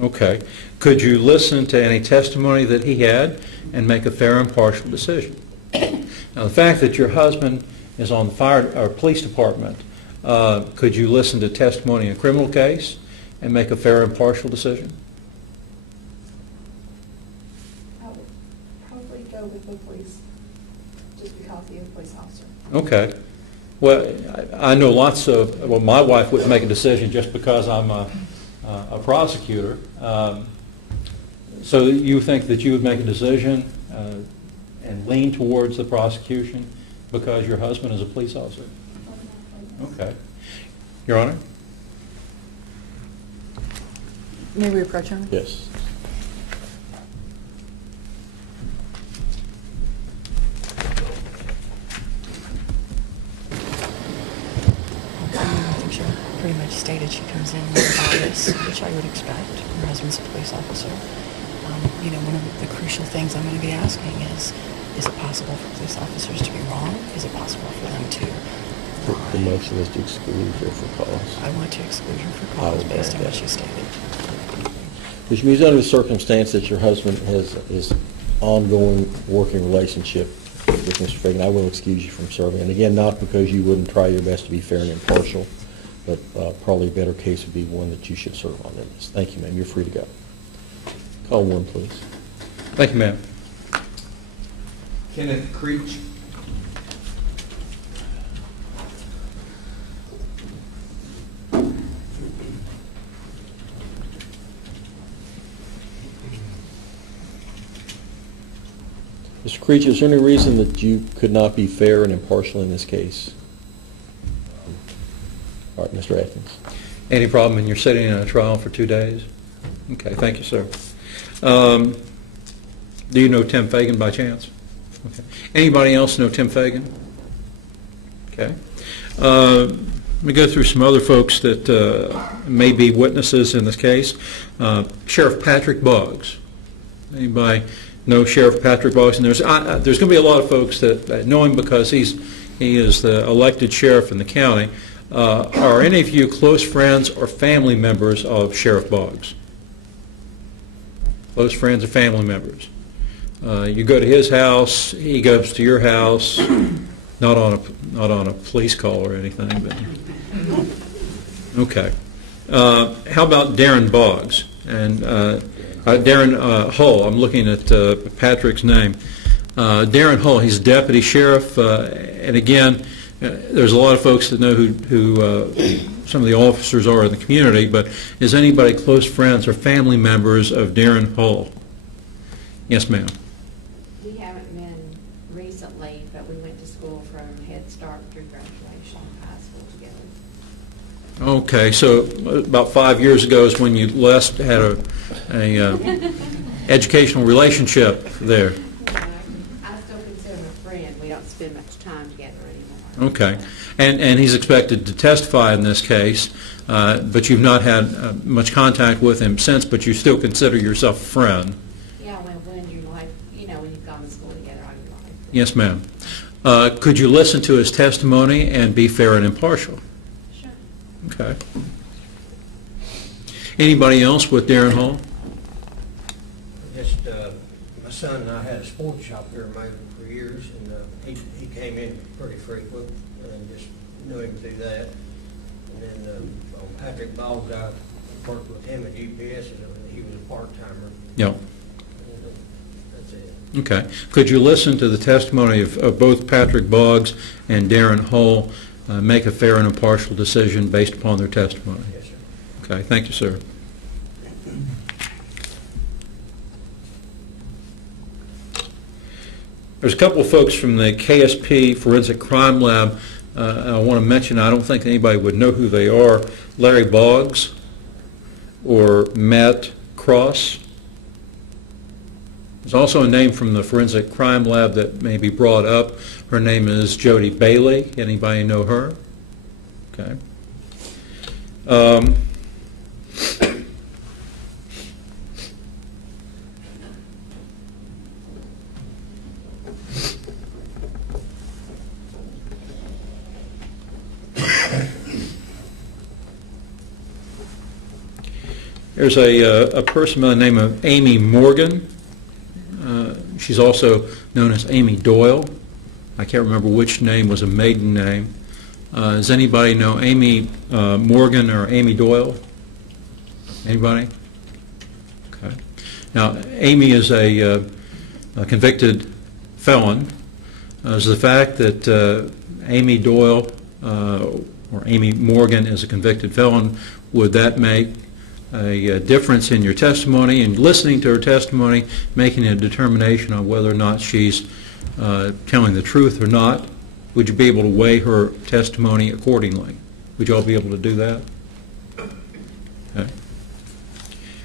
Okay. Could you listen to any testimony that he had and make a fair and impartial decision? Now, the fact that your husband is on the fire or police department, could you listen to testimony in a criminal case and make a fair and impartial decision? I would probably go with the police, just because he's a police officer. Okay. Well, I know lots of, well, my wife wouldn't make a decision just because I'm a prosecutor. So you think that you would make a decision and lean towards the prosecution because your husband is a police officer? Okay. Your Honor? May we approach him? Yes. I think she pretty much stated she comes in with bias, which I would expect. Her husband's a police officer. One of the crucial things I'm going to be asking is it possible for police officers to be wrong? Is it possible for them to The motion is to exclude her for cause. I want to exclude her for cause based on what she stated. Which means under the circumstance that your husband has his ongoing working relationship with Mr. Fagan, I will excuse you from serving. And again, not because you wouldn't try your best to be fair and impartial, but probably a better case would be one that you should serve on this. Thank you, ma'am. You're free to go. Call one, please. Thank you, ma'am. Kenneth Creech. Mr. Creech, is there any reason that you could not be fair and impartial in this case? All right, Mr. Atkins. Any problem in your sitting in a trial for 2 days? Okay, thank you, sir. Do you know Tim Fagan by chance? Okay. Anybody else know Tim Fagan? Okay. Let me go through some other folks that may be witnesses in this case. Sheriff Patrick Boggs. Anybody know Sheriff Patrick Boggs? And there's going to be a lot of folks that know him because he is the elected sheriff in the county. Are any of you close friends or family members of Sheriff Boggs? Close friends or family members. You go to his house, he goes to your house, not on a police call or anything, but okay. How about Darren Boggs and Darren Hull? I'm looking at Patrick's name. Darren Hull. He's a deputy sheriff, and again, there's a lot of folks that know who some of the officers are in the community, but is anybody close friends or family members of Darren Hull? Yes, ma'am. We haven't been recently, but we went to school from Head Start through graduation, high school together. Okay, so about 5 years ago is when you last had a educational relationship there. I still consider him a friend. We don't spend much time together anymore. Okay, and he's expected to testify in this case, but you've not had much contact with him since, but you still consider yourself a friend. Yeah, when you're like, when you've gone to school together all your life. Yes, ma'am. Could you listen to his testimony and be fair and impartial? Sure. Okay. Anybody else with Darren Hall? Just, my son and I had a sports shop here in Mason for years, and he came in pretty frequent, and just knew him through that. And then Patrick Boggs, I worked with him at UPS, and he was a part-timer. Yeah. And, that's it. Okay. Could you listen to the testimony of both Patrick Boggs and Darren Hull, make a fair and impartial decision based upon their testimony? Yes, sir. Okay. Thank you, sir. There's a couple of folks from the KSP Forensic Crime Lab. I want to mention, I don't think anybody would know who they are. Larry Boggs or Matt Cross. There's also a name from the Forensic Crime Lab that may be brought up. Her name is Jody Bailey. Anybody know her? Okay. There's a person by the name of Amy Morgan. She's also known as Amy Doyle. I can't remember which name was a maiden name. Does anybody know Amy Morgan or Amy Doyle? Anybody? Okay. Now, Amy is a convicted felon. Is the fact that Amy Doyle or Amy Morgan is a convicted felon, would that make a difference in your testimony, and listening to her testimony, making a determination on whether or not she's telling the truth or not? Would you be able to weigh her testimony accordingly? Would you all be able to do that? Okay.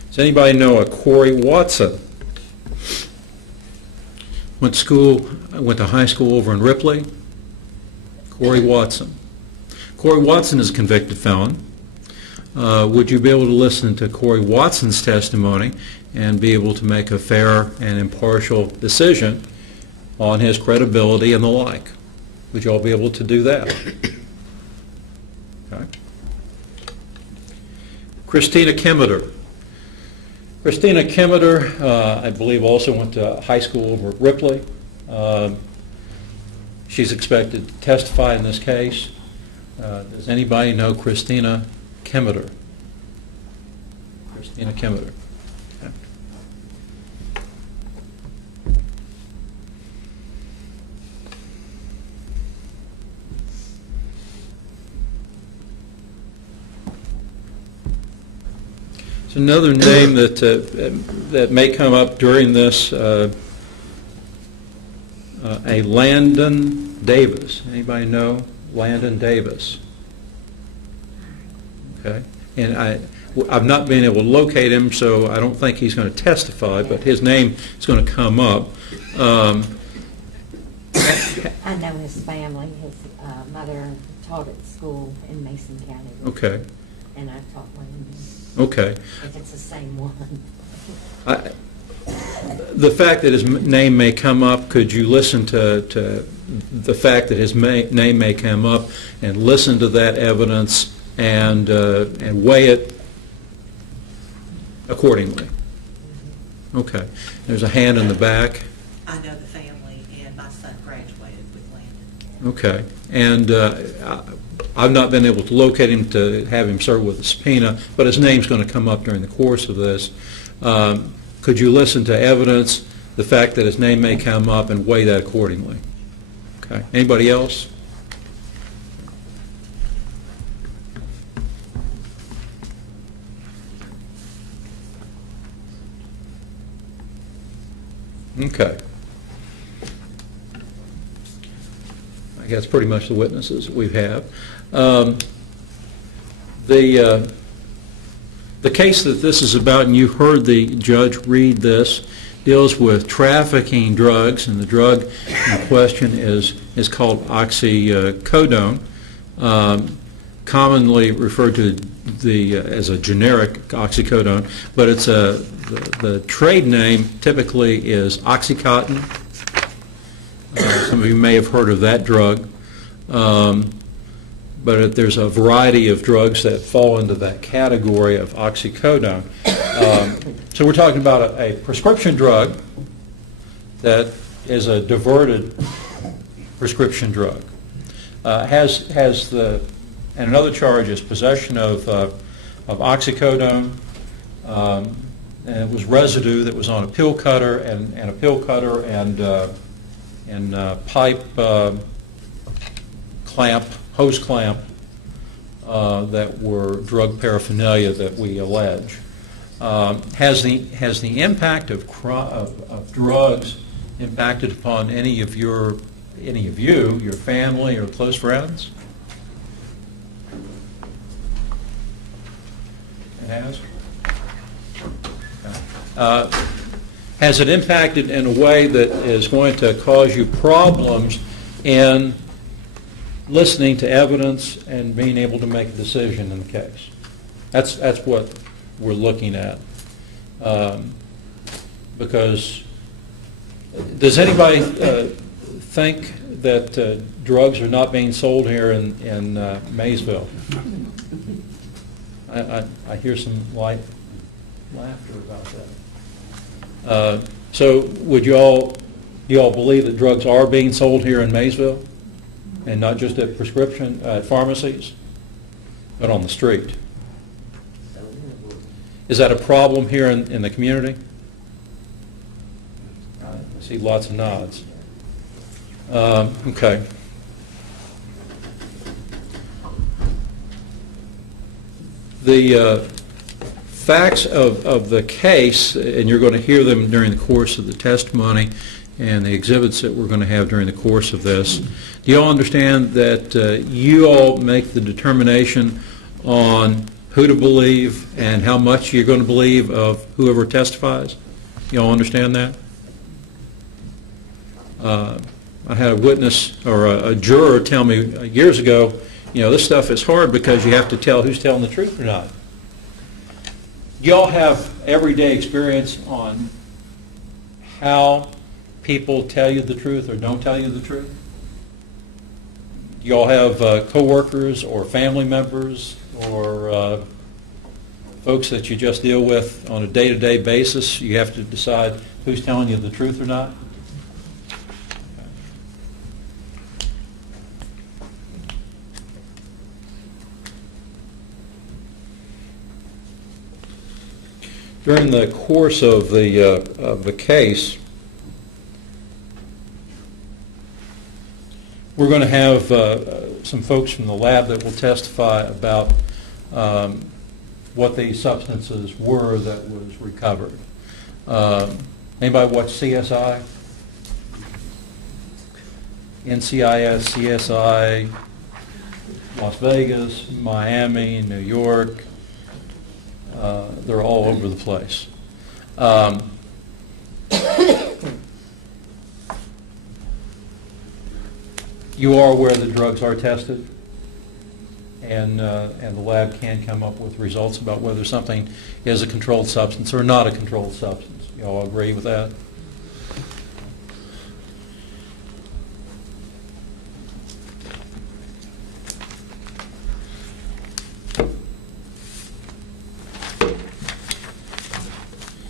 Does anybody know a Corey Watson? Went to high school over in Ripley. Corey Watson. Corey Watson is a convicted felon. Would you be able to listen to Corey Watson's testimony and be able to make a fair and impartial decision on his credibility and the like? Would you all be able to do that? Okay. Christina Kimmeter. Christina Kimmeter, I believe, also went to high school over at Ripley. She's expected to testify in this case. Does anybody know Christina Kimmeter? Christina Kimmeter. Okay. It's another name that may come up during this. A Landon Davis. Anybody know Landon Davis? Okay, and I've not been able to locate him, so I don't think he's going to testify, but his name is going to come up. I know his family. His mother taught at school in Mason County. Okay. And I taught one in him. Okay. If it's the same one. The fact that his name may come up, could you listen to the fact that his name may come up and listen to that evidence and weigh it accordingly? Okay. There's a hand in the back. I know the family, and my son graduated with Landon. Okay. And I've not been able to locate him to have him served with a subpoena, but his name's going to come up during the course of this. Could you listen to evidence, the fact that his name may come up, and weigh that accordingly? Okay. Anybody else? Okay. I guess pretty much the witnesses we have. The case that this is about, and you heard the judge read this, deals with trafficking drugs, and the drug in question is called oxycodone, commonly referred to as a generic oxycodone, but it's the trade name typically is Oxycontin. Some of you may have heard of that drug. But there's a variety of drugs that fall into that category of oxycodone. So we're talking about a prescription drug that is a diverted prescription drug. Has the And another charge is possession of oxycodone, and it was residue that was on a pill cutter and a pill cutter and pipe clamp, hose clamp that were drug paraphernalia that we allege. Has the impact of drugs impacted upon any of you, your family or close friends? It has? Has it impacted in a way that is going to cause you problems in listening to evidence and being able to make a decision in the case? That's what we're looking at. Because does anybody think that drugs are not being sold here in Maysville? I hear some light laughter about that. So would you all believe that drugs are being sold here in Maysville, and not just at prescription pharmacies, but on the street? Is that a problem here in the community? I see lots of nods. Okay. The facts of the case, and you're going to hear them during the course of the testimony and the exhibits that we're going to have during the course of this. Do you all understand that you all make the determination on who to believe and how much you're going to believe of whoever testifies? You all understand that? I had a witness or a juror tell me years ago, this stuff is hard because you have to tell who's telling the truth or not. You all have everyday experience on how people tell you the truth or don't tell you the truth? You all have coworkers or family members or folks that you just deal with on a day-to-day basis. You have to decide who's telling you the truth or not. During the course of the case, we're going to have some folks from the lab that will testify about what the substances were that was recovered. Anybody watch CSI? NCIS, CSI, Las Vegas, Miami, New York. They're all over the place. You are aware that drugs are tested, and the lab can come up with results about whether something is a controlled substance or not a controlled substance. You all agree with that?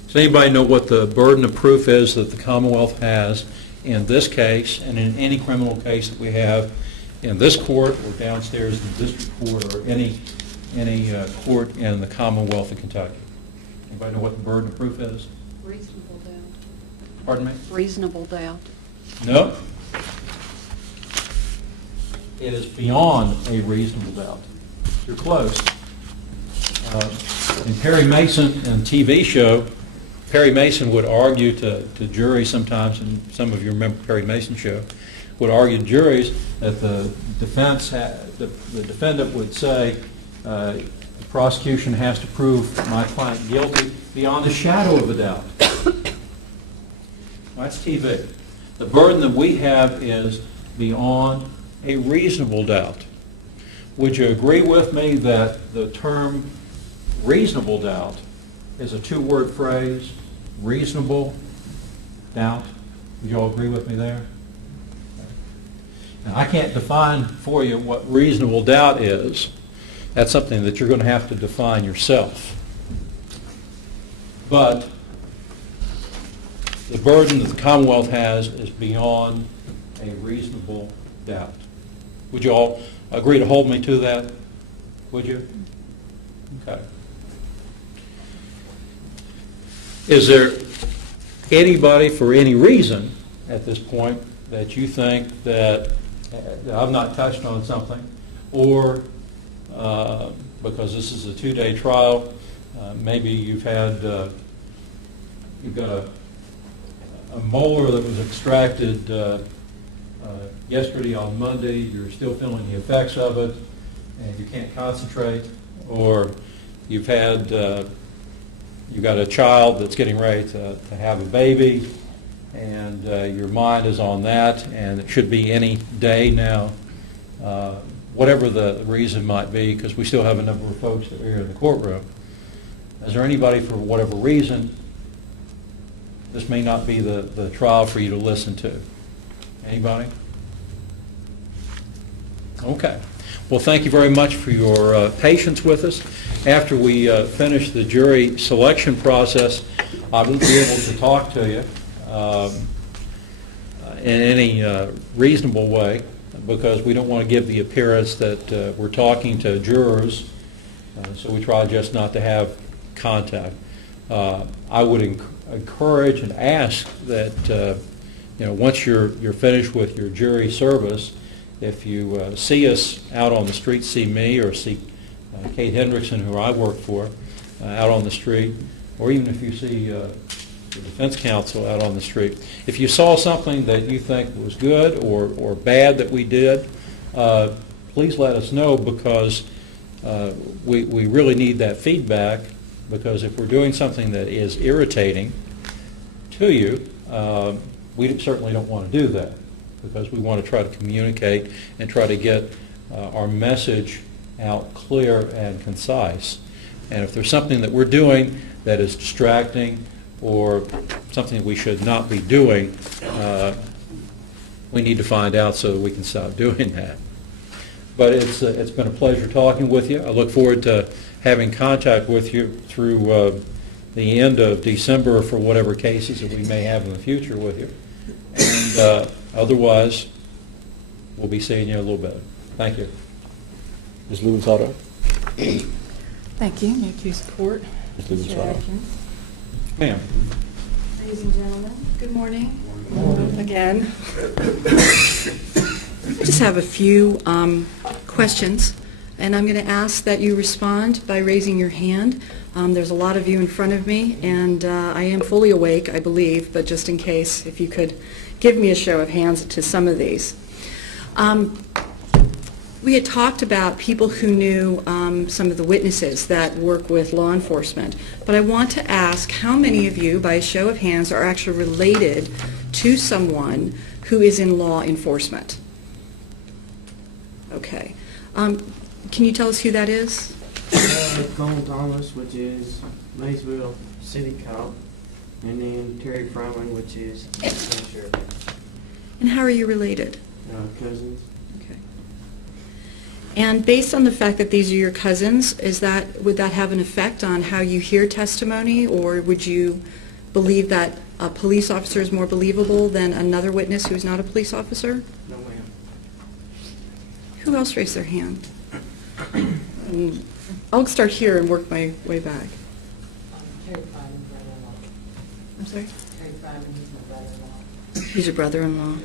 Does anybody know what the burden of proof is that the Commonwealth has in this case and in any criminal case that we have in this court or downstairs in the district court or any court in the Commonwealth of Kentucky? Anybody know what the burden of proof is? Reasonable doubt. Pardon me? Reasonable doubt. No. It is beyond a reasonable doubt. You're close. In Perry Mason and TV show, Perry Mason would argue to juries sometimes, and some of you remember Perry Mason show, would argue to juries that the defendant would say the prosecution has to prove my client guilty beyond a shadow of a doubt. That's TV. The burden that we have is beyond a reasonable doubt. Would you agree with me that the term reasonable doubt is a two-word phrase? Reasonable doubt. Would you all agree with me there? Now, I can't define for you what reasonable doubt is. That's something that you're going to have to define yourself. But the burden that the Commonwealth has is beyond a reasonable doubt. Would you all agree to hold me to that? Would you? Okay. Is there anybody, for any reason, at this point, that you think that I've not touched on something, or because this is a 2-day trial, maybe you've got a molar that was extracted yesterday on Monday, you're still feeling the effects of it, and you can't concentrate, or you've got a child that's getting ready to have a baby, and your mind is on that, and it should be any day now, whatever the reason might be, because we still have a number of folks that are here in the courtroom. Is there anybody, for whatever reason, this may not be the trial for you to listen to? Anybody? Okay. Well, thank you very much for your patience with us. After we finish the jury selection process, I won't be able to talk to you in any reasonable way, because we don't want to give the appearance that we're talking to jurors, so we try just not to have contact. I would encourage and ask that once you're finished with your jury service, if you see us out on the street, see me or see Kate Hendrickson, who I work for, out on the street, or even if you see the defense counsel out on the street, if you saw something that you think was good or bad that we did, please let us know, because we really need that feedback, because if we're doing something that is irritating to you, we certainly don't want to do that, because we want to try to communicate and try to get our message out clear and concise. And if there's something that we're doing that is distracting or something that we should not be doing, we need to find out so that we can stop doing that. But it's been a pleasure talking with you. I look forward to having contact with you through the end of December for whatever cases that we may have in the future with you. And otherwise, we'll be seeing you in a little bit. Thank you. Ms. Lumensato? Thank you. May it please the court. Ms. Lumensato. Ma'am. Ladies and gentlemen, good morning. Again. I just have a few questions, and I'm going to ask that you respond by raising your hand. There's a lot of you in front of me, and I am fully awake, I believe, but just in case, if you could give me a show of hands to some of these. We had talked about people who knew some of the witnesses that work with law enforcement, but I want to ask how many of you, by a show of hands, are actually related to someone who is in law enforcement? Okay. Can you tell us who that is? Colin Thomas, which is Maysville City Cop, and then Terry Fryman, which is Sheriff. And how are you related? Cousins. Okay. And based on the fact that these are your cousins, would that have an effect on how you hear testimony, or would you believe that a police officer is more believable than another witness who is not a police officer? No, ma'am. Who else raised their hand? I'll start here and work my way back. Terry Fryman's brother-in-law. I'm sorry? Terry Fryman, he's my brother-in-law. He's your brother-in-law.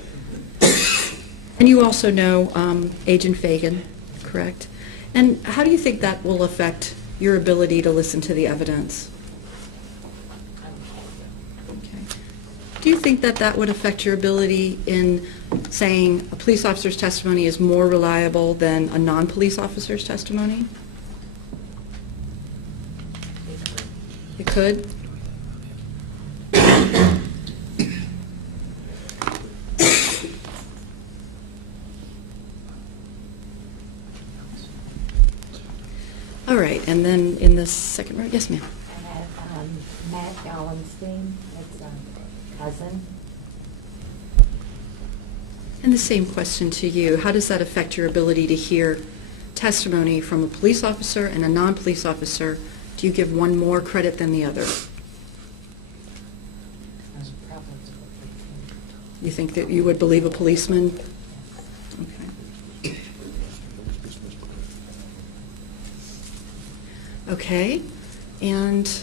And you also know Agent Fagan, correct? And how do you think that will affect your ability to listen to the evidence? Okay. Do you think that that would affect your ability in saying a police officer's testimony is more reliable than a non-police officer's testimony? It could? All right, and then in the second row, yes, ma'am. I have Matt Gallenstein, that's a cousin. And the same question to you. How does that affect your ability to hear testimony from a police officer and a non-police officer? Do you give one more credit than the other? You think that you would believe a policeman? Okay. Okay, and Josh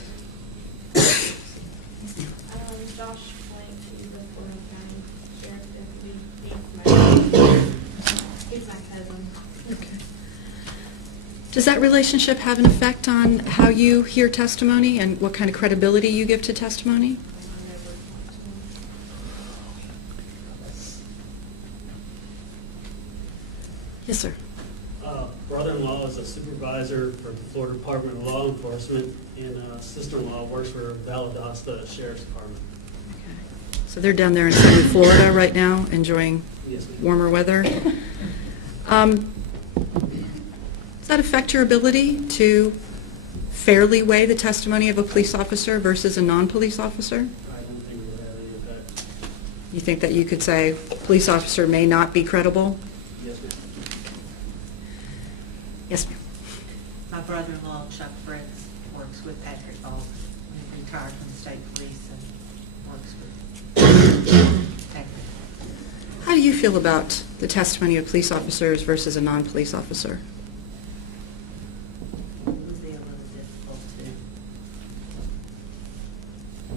Blank, he's the Florida County Sheriff Deputy. He's my cousin. does that relationship have an effect on how you hear testimony and what kind of credibility you give to testimony? Yes, sir. Brother-in-law is a supervisor for the Florida Department of Law Enforcement, and sister-in-law works for Valdosta Sheriff's Department. So they're down there in sunny Florida right now, enjoying Yes, ma'am. warmer weather. Does that affect your ability to fairly weigh the testimony of a police officer versus a non-police officer? I don't think it would have any effect. You think that you could say, police officer may not be credible? Yes, ma'am. Yes, ma'am. My brother-in-law, Chuck Fritz, works with Patrick Ball. He retired from the state police and works with Patrick. How do you feel about the testimony of police officers versus a non-police officer? It would be a little difficult to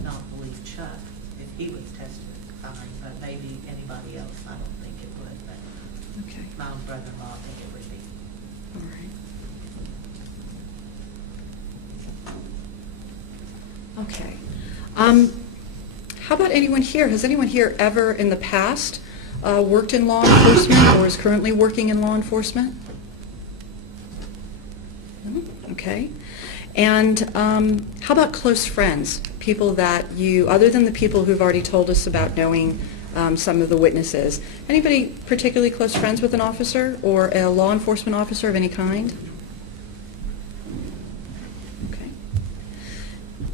not believe Chuck if he was testifying, but maybe anybody else, I don't think it would, but Okay. my own brother-in-law, I think it would be. All right. Okay. How about anyone here? Has anyone here ever in the past worked in law enforcement or is currently working in law enforcement? No? Okay. And how about close friends? People that you, other than the people who've already told us about knowing some of the witnesses, anybody particularly close friends with an officer or a law enforcement officer of any kind? Okay.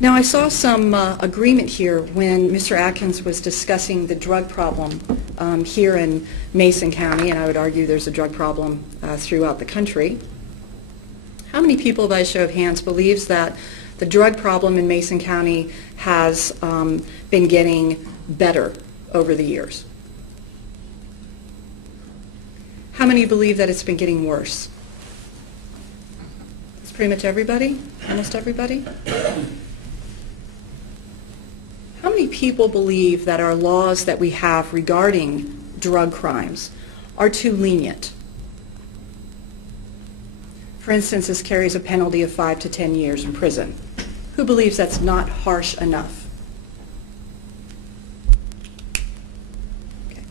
Now I saw some agreement here when Mr. Atkins was discussing the drug problem here in Mason County, and I would argue there's a drug problem throughout the country. How many people, by a show of hands, believes that the drug problem in Mason County has been getting better over the years? How many believe that it's been getting worse? It's pretty much everybody? Almost everybody? How many people believe that our laws that we have regarding drug crimes are too lenient? For instance, this carries a penalty of 5 to 10 years in prison. Who believes that's not harsh enough? Okay.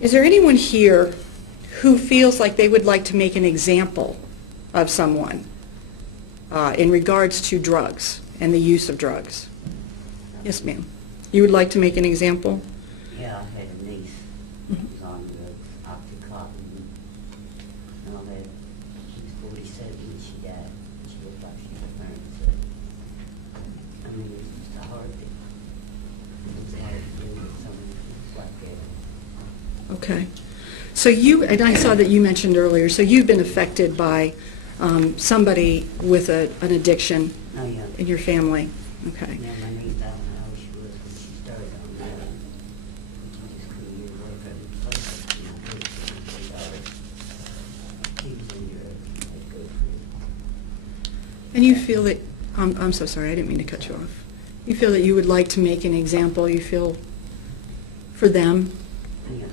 Is there anyone here who feels like they would like to make an example of someone in regards to drugs and the use of drugs? Yes, ma'am. You would like to make an example? Yeah, I had a niece who was on the Oxycontin and all that. She was 47 when she died. She looked like she was 37. I mean, it was just a hard thing. It was hard to deal with someone like that. Okay. So you, and I saw that you mentioned earlier, so you've been affected by somebody with an addiction Oh, yeah. in your family. Okay. Yeah, my niece, I don't know how she was when she started on that. She just couldn't get away from it. Like, you know, he was in Europe. They'd go through. And you feel that, I'm so sorry, I didn't mean to cut you off. You feel that you would like to make an example, you feel, for them? Yeah.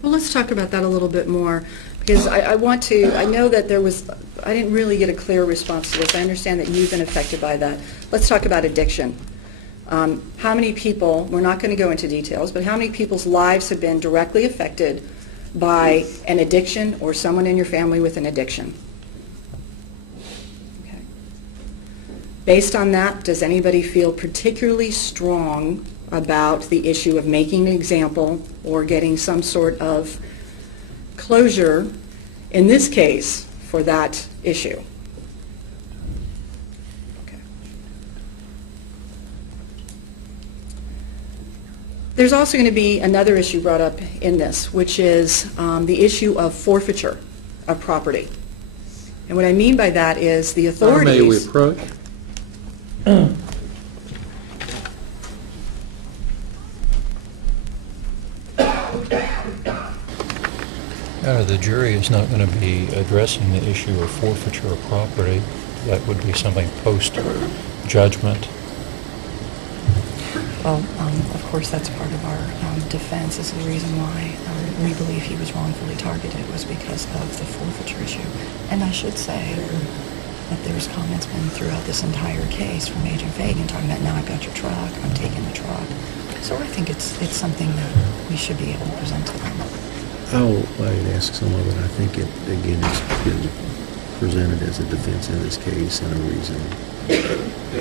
Well, let's talk about that a little bit more, because I want to, I know that there was, I didn't really get a clear response to this. I understand that you've been affected by that. Let's talk about addiction. How many people, we're not going to go into details, but how many people's lives have been directly affected by an addiction or someone in your family with an addiction? Okay. Based on that, does anybody feel particularly strong about the issue of making an example or getting some sort of closure, in this case, for that issue? Okay. There's also going to be another issue brought up in this, which is the issue of forfeiture of property. And what I mean by that is the authorities... May we approach? The jury is not going to be addressing the issue of forfeiture of property. That would be something post-judgment. Well, of course, that's part of our defense. This is the reason why we believe he was wrongfully targeted, was because of the forfeiture issue. And I should say that there's comments been throughout this entire case from Agent Fagan talking about, now I've got your truck, I'm taking the truck. So I think it's something that we should be able to present to them. I'd ask some of it. I think it, again, has been presented as a defense in this case and a reason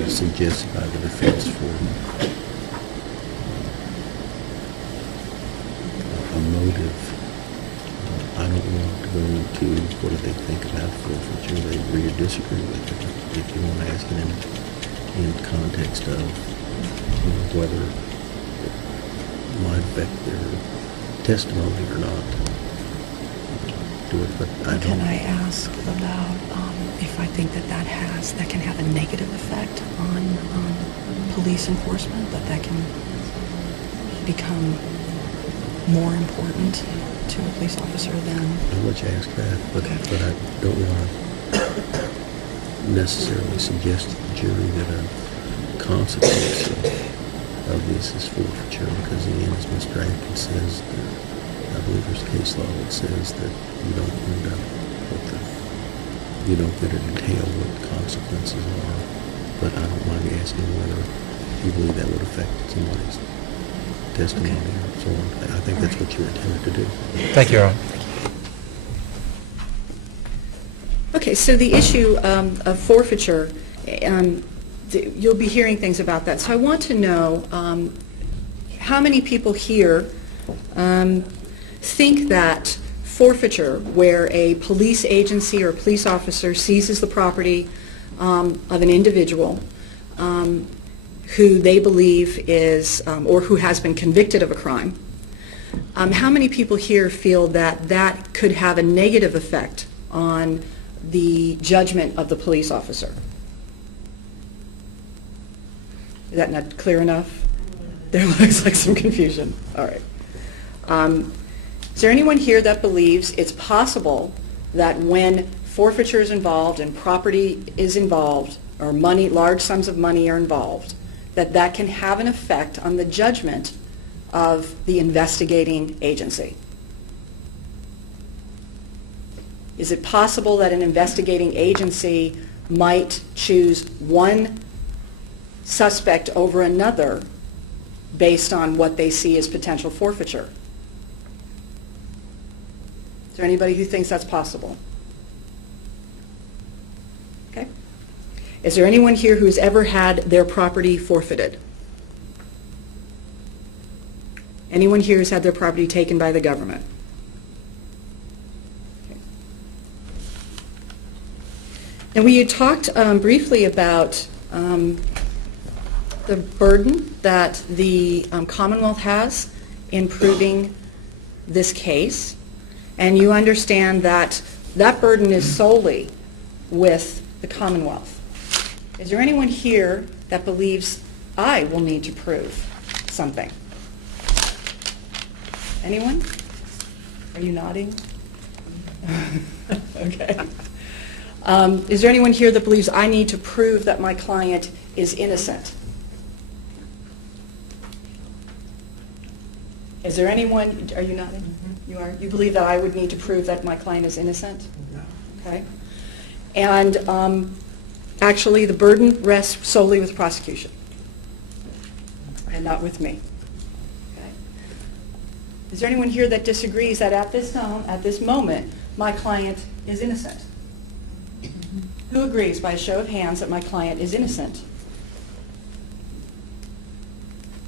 suggested by the defense for a motive. I don't want to go into what do they think about forfeiture. They agree or disagree with it. If you want to ask it in context of whether it might affect their testimony or not, do it. But Can I ask about if I think that can have a negative effect on police enforcement, that can become more important to a police officer than... I'll let you ask that, but I don't want to necessarily suggest to the jury that a consequence of this is forfeiture, because again, as Mr. Atkins says, I believe there's case law that says that you don't end up you don't get to detail what the consequences are. But I don't mind asking whether you believe that would affect somebody's testimony or so on. I think that's what you're intended to do. Thank you, Your Honor. Okay, so the issue of forfeiture, you'll be hearing things about that. So I want to know how many people here think that forfeiture, where a police agency or a police officer seizes the property of an individual who they believe is, or who has been convicted of a crime, how many people here feel that that could have a negative effect on the judgment of the police officer? Is that not clear enough? There looks like some confusion. All right. Is there anyone here that believes it's possible that when forfeiture is involved and property is involved, or money, large sums of money are involved, that that can have an effect on the judgment of the investigating agency? Is it possible that an investigating agency might choose one suspect over another based on what they see as potential forfeiture? Is there anybody who thinks that's possible? Okay. Is there anyone here who's ever had their property forfeited? Anyone here who's had their property taken by the government? Okay. And we had talked briefly about the burden that the Commonwealth has in proving this case. And you understand that that burden is solely with the Commonwealth. Is there anyone here that believes I will need to prove something? Anyone? Are you nodding? Okay. Is there anyone here that believes I need to prove that my client is innocent? Is there anyone, are you nodding? Mm-hmm. You are? You believe that I would need to prove that my client is innocent? No. Okay. And actually, the burden rests solely with prosecution and not with me. Okay. Is there anyone here that disagrees that at this time, at this moment, my client is innocent? Mm-hmm. Who agrees by a show of hands that my client is innocent?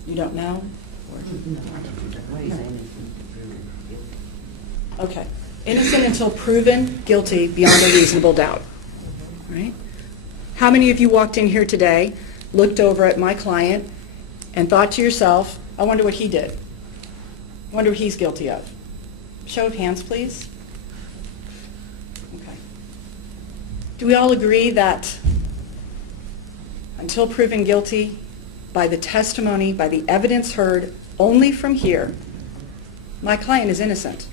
You don't know? Okay. Innocent until proven guilty beyond a reasonable doubt. Right? How many of you walked in here today, looked over at my client, and thought to yourself, I wonder what he did? I wonder what he's guilty of? Show of hands, please. Okay. Do we all agree that until proven guilty, by the testimony, by the evidence heard only from here, my client is innocent?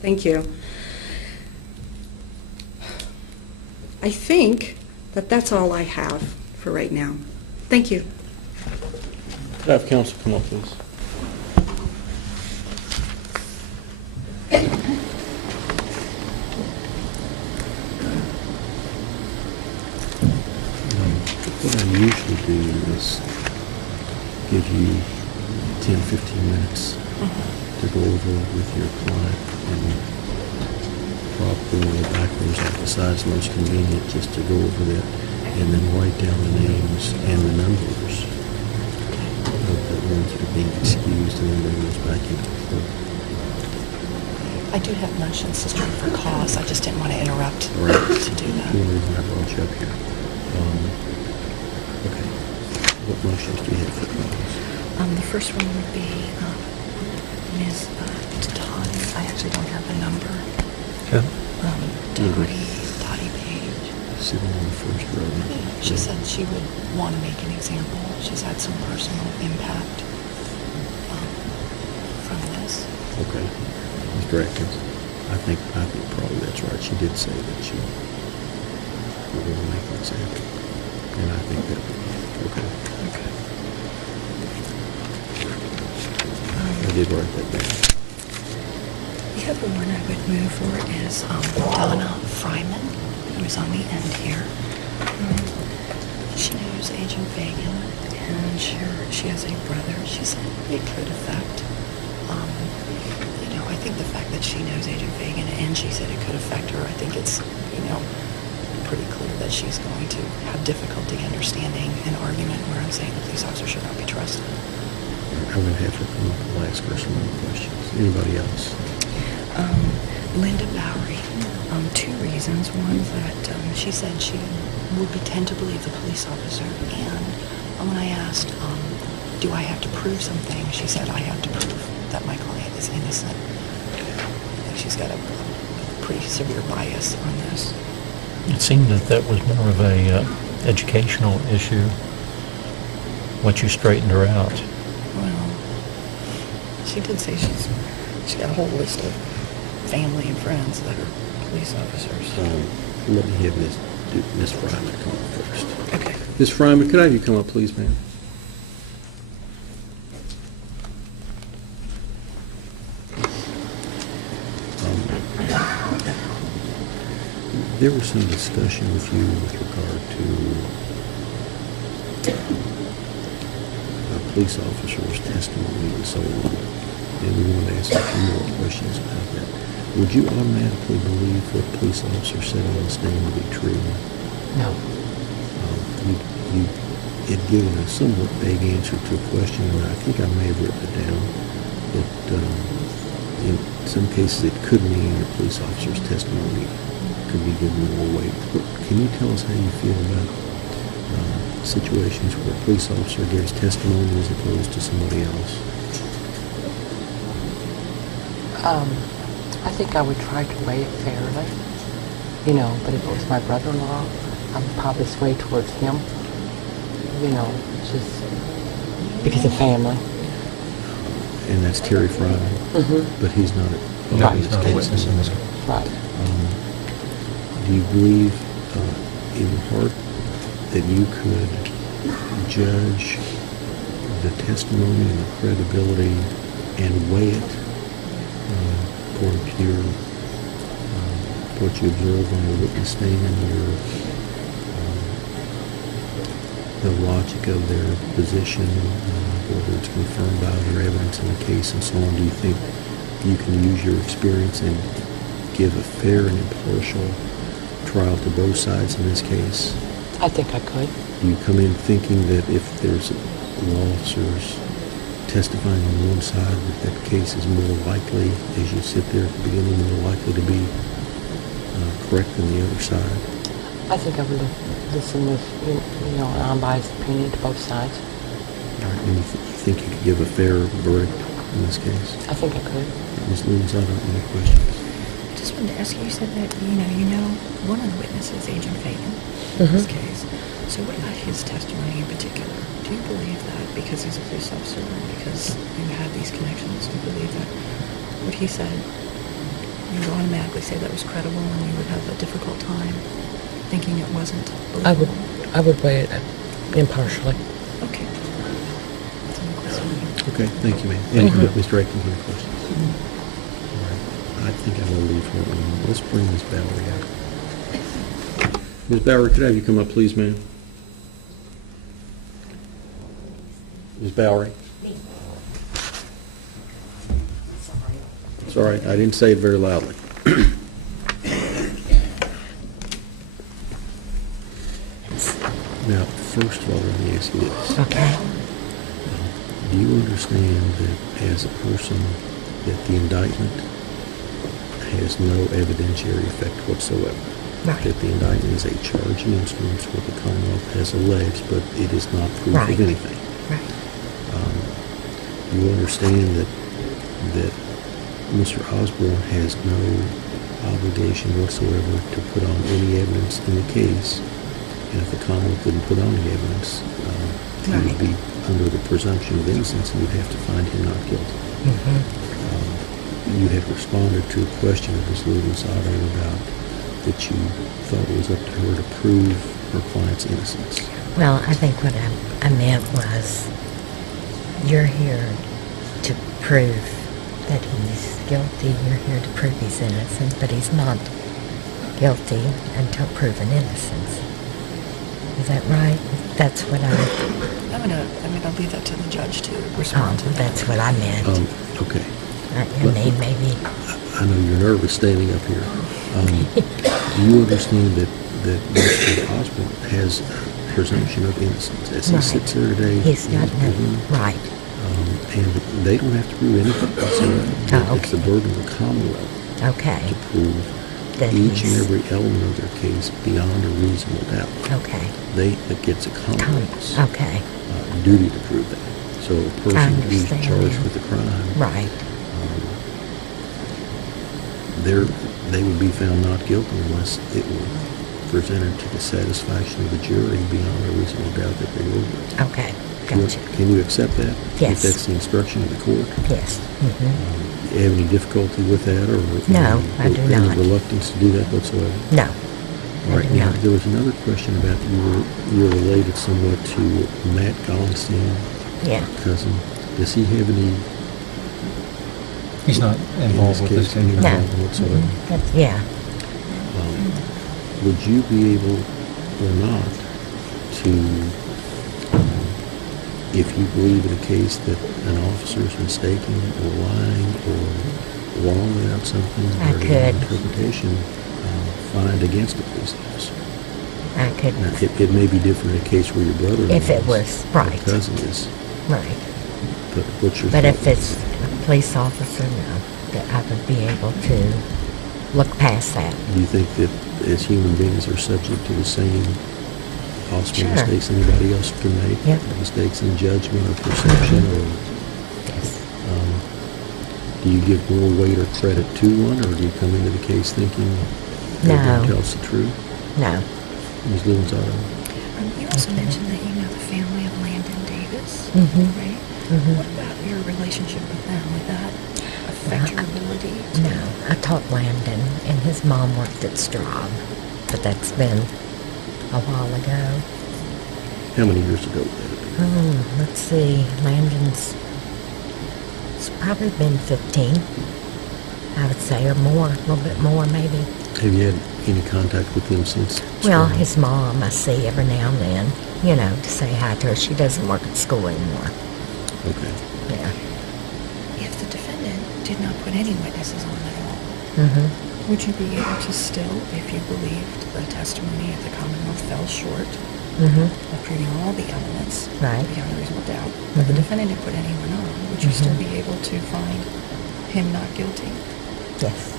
Thank you. I think that that's all I have for right now. Thank you. Could I have counsel come up, please? What I usually do is give you 10, 15 minutes to go over with your client and probably backwards like the size most convenient just to go over that and then write down the names and the numbers of the ones that are being excused and then bring those back into the court. I do have motions, Sister, for cause. I just didn't want to interrupt Right. to do that. The reason I brought you up here. Okay. What motions do you have for cause? The first one would be Ms. Dottie. I actually don't have the number. Okay. Dottie Page. Sitting on the first row. She said she would want to make an example. She's had some personal impact from this. Okay. Mr. Atkins, I think probably that's right. She did say that she would want to make an example. And I think that would be okay. Okay. I did write that down. The other one I would move for is Donna Fryman, who's on the end here. She knows Agent Fagan, and she has a brother. She said it could affect, I think the fact that she knows Agent Fagan and she said it could affect her, I think it's, pretty clear that she's going to have difficulty understanding an argument where I'm saying the police officer should not be trusted. I'm going to have her come up and ask her some more questions. Anybody else? Linda Bowery. Two reasons. One, that she said she would tend to believe the police officer. And when I asked, do I have to prove something, she said I have to prove that my client is innocent. I think she's got a pretty severe bias on this. It seemed that was more of a educational issue once you straightened her out. Well, she did say she's got a whole list of family and friends that are police officers. Let me have Miss Fryman come up first. Okay. Miss Fryman, could I have you come up, please, ma'am? There was some discussion with you with regard to a police officer's testimony and so on, and we wanted to ask a few more questions about that. Would you automatically believe what a police officer said on the stand to be true? No. You had given a somewhat vague answer to a question, and I think I may have written it down, that in some cases it could mean a police officer's testimony could be given more weight. Can you tell us how you feel about situations where a police officer gives testimony as opposed to somebody else? I think I would try to weigh it fairly, but if it was my brother-in-law, I would probably sway towards him, just because of family. And that's Terry Fryman, but he's not Right. He's not a witness in this case. Right. Do you believe in your heart that you could judge the testimony and the credibility and weigh it according to your what you observe on the witness stand, the logic of their position, whether it's confirmed by other evidence in the case and so on? Do you think you can use your experience and give a fair and impartial trial to both sides in this case? I think I could. Do you come in thinking that if there's law officers testifying on one side, that case is more likely, as you sit there at the beginning, more likely to be correct than the other side? I think I would listen with, an unbiased opinion to both sides. All right, and you think you could give a fair verdict in this case? I think I could. Ms. Lewis, I don't have any questions. Just wanted to ask you, you said that, one of the witnesses, Agent Fagan, in this case. So what about his testimony in particular? Do you believe that because he's a police officer and because you have these connections, do you believe that what he said, you would automatically say that was credible, and you would have a difficult time thinking it wasn't I believable? would weigh it impartially. Okay. Okay, thank you, ma'am. And Mr. Atkins, any questions? All right. I think I'm going to leave her alone. Let's bring Ms. Bowery out. Ms. Bowery, could I have you come up, please, ma'am? Ms. Bowery? It's all right. I didn't say it very loudly. Now, first of all, let me ask you this. Okay. Do you understand that as a person, that the indictment has no evidentiary effect whatsoever? Right. That the indictment is a charging instrument, what the Commonwealth has alleged, but it is not proof Right. of anything. Right. You understand that Mr. Osborne has no obligation whatsoever to put on any evidence in the case, and if the Commonwealth didn't put on any evidence, he would be under the presumption of innocence, and you'd have to find him not guilty. You had responded to a question of Ms. Lewin-Sauter about that you thought it was up to her to prove her client's innocence. Well, I think what I meant was, you're here to prove that he's guilty. You're here to prove he's innocent, but he's not guilty until proven innocence. Is that right? That's what I'll leave that to the judge to respond to that. That's what I meant. Okay. I mean, maybe. I know you're nervous standing up here. Do you understand that Mr. Osborne has a presumption of innocence as he sits here today? He's got no, right. And they don't have to prove anything whatsoever. It's the burden of the Commonwealth to prove that each and every element of their case beyond a reasonable doubt. Okay. That gets a Commonwealth's duty to prove that. So a person who's charged with a crime, right, they would be found not guilty unless it were presented to the satisfaction of the jury beyond a reasonable doubt that they were guilty. Okay, gotcha. Can you accept that? Yes. If that's the instruction of the court? Yes. Do you have any difficulty with that, or no, I do not. Any reluctance to do that whatsoever? No. All right. Now, there was another question about you're related somewhat to Matt Gollenstein, cousin. Does he have any? He's not involved with this case. No. Whatsoever. Yeah. Would you be able or not to, if you believe in a case that an officer is mistaken or lying or wrong about something, or an interpretation, find against a police officer? I could. Now, it may be different in a case where your brother if it was right, your cousin is right. But what's your? But if it's a police officer, no, that I would be able to look past that. Do you think that as human beings are subject to the same possible mistakes anybody else can make? Yep. Mistakes in judgment or perception, or do you give more weight or credit to one, or do you come into the case thinking everyone tells the truth? No. Ms. Lewin-Sauter? You also mentioned that you know the family of Landon Davis, right? What about your relationship with them? Would that affect your ability to? No. I taught Landon, and his mom worked at Straub, but that's been a while ago. How many years ago? Let's see. Landon's, it's probably been 15, I would say, or more, a little bit more maybe. Have you had any contact with him since? Well, his mom I see every now and then, to say hi to her. She doesn't work at school anymore. Okay. Yeah. If the defendant did not put any witnesses on at all, would you be able to still, if you believed the testimony of the Commonwealth fell short of proving all the elements beyond a reasonable doubt, but the defendant didn't put anyone on, would you still be able to find him not guilty? Yes.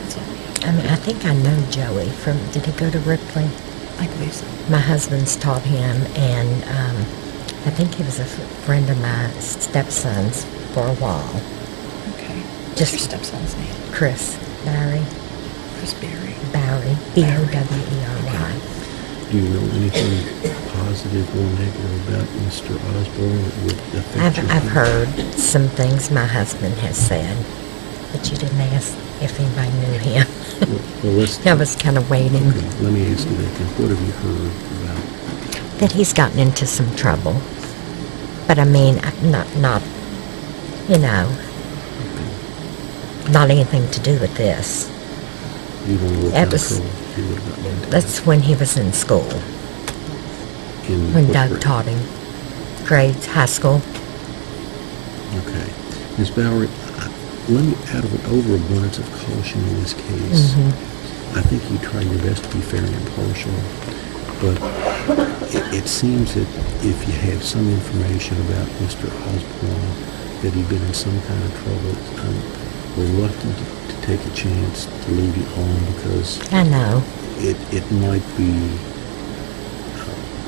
That's all we have. I mean, I think I know Joey from, did he go to Ripley? I believe so. My husband's taught him, and I think he was a friend of my stepson's for a while. Okay. What's your stepson's name? Chris Barry. Chris Barry. Barry. B-O-W-E-R-Y. Do you know anything positive or negative about Mr. Osborne that would affect your I've heard some things my husband has said, but you didn't ask if anybody knew him. Well, I was kind of waiting. Okay, let me ask you that then. What have you heard about? That he's gotten into some trouble. But I mean, not you know, not anything to do with this. You don't know what kind of trouble he would have gotten into? That's when he was in school. When Doug taught him. Grades, high school. Okay. Ms. Bowery, let me, out of an overabundance of caution in this case, I think you try your best to be fair and impartial, but it seems that if you had some information about Mr. Osborne, that he'd been in some kind of trouble, I'm reluctant to take a chance to leave you on because I know. It might be,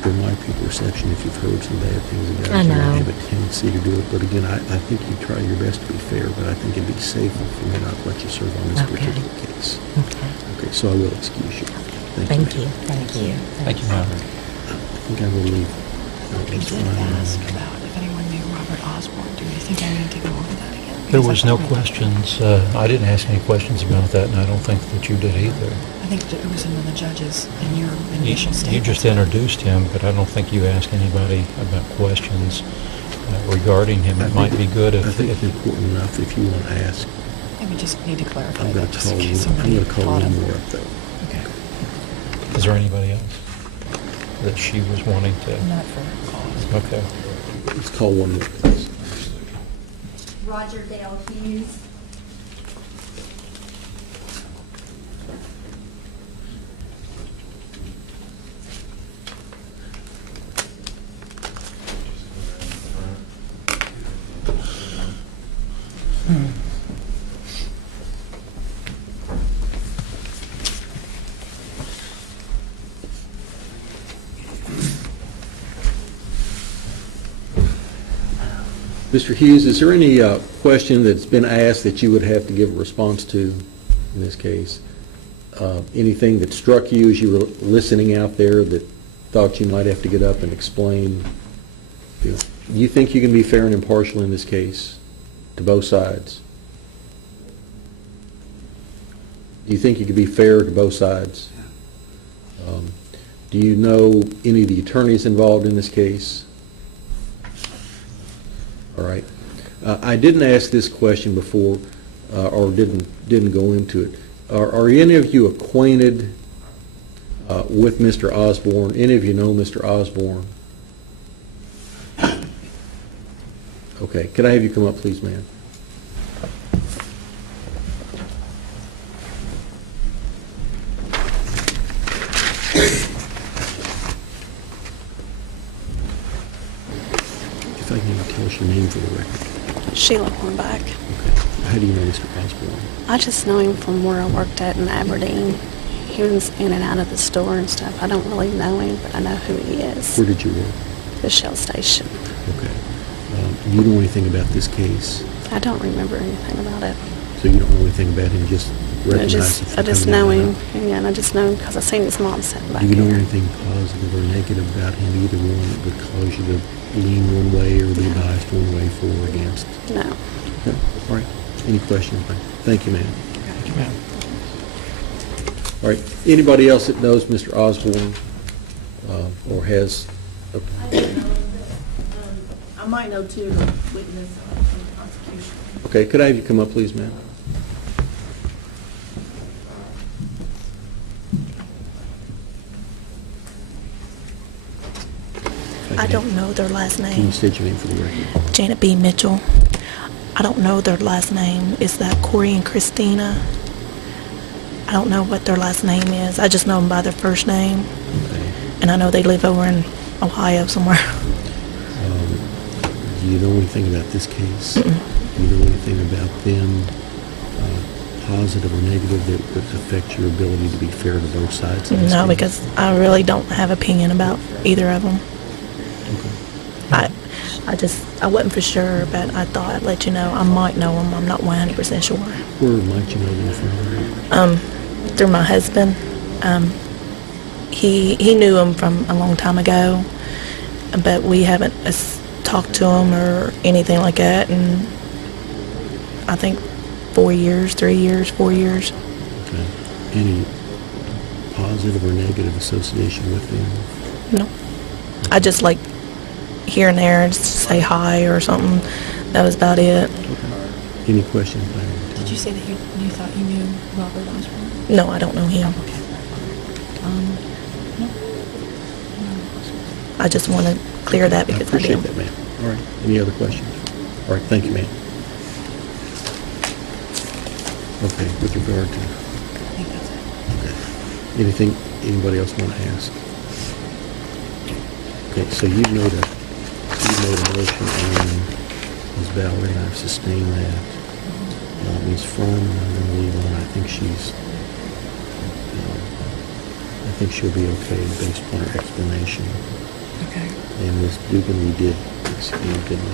there might be perception if you've heard some bad things about I it. You know. might have a tendency to do it, but again, I think you try your best to be fair, but I think it'd be safer for me not to let you serve on this particular case. Okay. Okay, so I will excuse you. Thank you. Thank you. Thank you, ma'am. I think I will leave. We did ask about if anyone knew Robert Osborne. Do you think I need to go over that again? There Because was I no thought we- questions. I didn't ask any questions about that, and I don't think that you did either. I think that it was in the judges in your initial You statement. just introduced him, but I don't think you asked anybody about questions regarding him. It might be good I if think it's important enough if you want to ask. Maybe just need to clarify I'm going that to just call in you. case I'm somebody going to call caught one him. more up though. Okay. Is there anybody else that she was wanting to? Not for cause. Okay. Let's call one more, please. Roger Dale Hughes. Mr. Hughes, is there any question that's been asked that you would have to give a response to in this case? Anything that struck you as you were listening out there that thought you might have to get up and explain? Do you think you can be fair and impartial in this case to both sides? Do you think you can be fair to both sides? Do you know any of the attorneys involved in this case? All right. I didn't ask this question before, or didn't go into it. Are any of you acquainted with Mr. Osborne? Any of you know Mr. Osborne? Okay. Could I have you come up, please, ma'am? If I can tell us your name for the record. Sheila Hornback. Okay. How do you know Mr. Osborne? I just know him from where I worked at in Aberdeen. He was in and out of the store and stuff. I don't really know him, but I know who he is. Where did you work? The Shell station. Okay. You know anything about this case? I don't remember anything about it. So you don't know anything about him, just recognize him? I just know him. Yeah, and I just know him because I seen his mom sitting back Do you know here. anything positive or negative about him, either one that would cause you to lean one way or be biased one way for or against? No. Okay. All right. Any questions? Thank you, ma'am. Thank you, ma'am. All right. Anybody else that knows Mr. Osborne or has? I might know two of the witness from the prosecution. Okay. Could I have you come up, please, ma'am? I don't know their last Can you name. state your name for the record? Janet B. Mitchell. I don't know their last name. Is that Corey and Christina? I don't know what their last name is. I just know them by their first name. Okay. And I know they live over in Ohio somewhere. Do you know anything about this case? Do you know anything about them, positive or negative, that would affect your ability to be fair to both sides? in this No, case? because I really don't have opinion about either of them. I wasn't for sure, but I thought I'd let you know. I might know them. I'm not 100% sure. Where might you know them from? Through my husband. he knew him from a long time ago, but we haven't talked to him or anything like that. And I think 4 years, 3 years, 4 years. Okay. Any positive or negative association with him? No. I just like here and there just say hi or something. That was about it. Any questions? Did you say that you thought you knew Robert Osborne? No, I don't know him. Okay. No. I just want to clear that because I appreciate didn't. that, ma'am. All right. Any other questions? All right. Thank you, ma'am. Okay. With regard to. I think that's it. Okay. Anything anybody else want to ask? Okay. So you made a motion, and Ms. Valerie and I've sustained that. Ms. Fromm, I'm going to leave on. I think she'll be okay based on her explanation. Okay. And Ms. Dugan, we did execute, didn't we?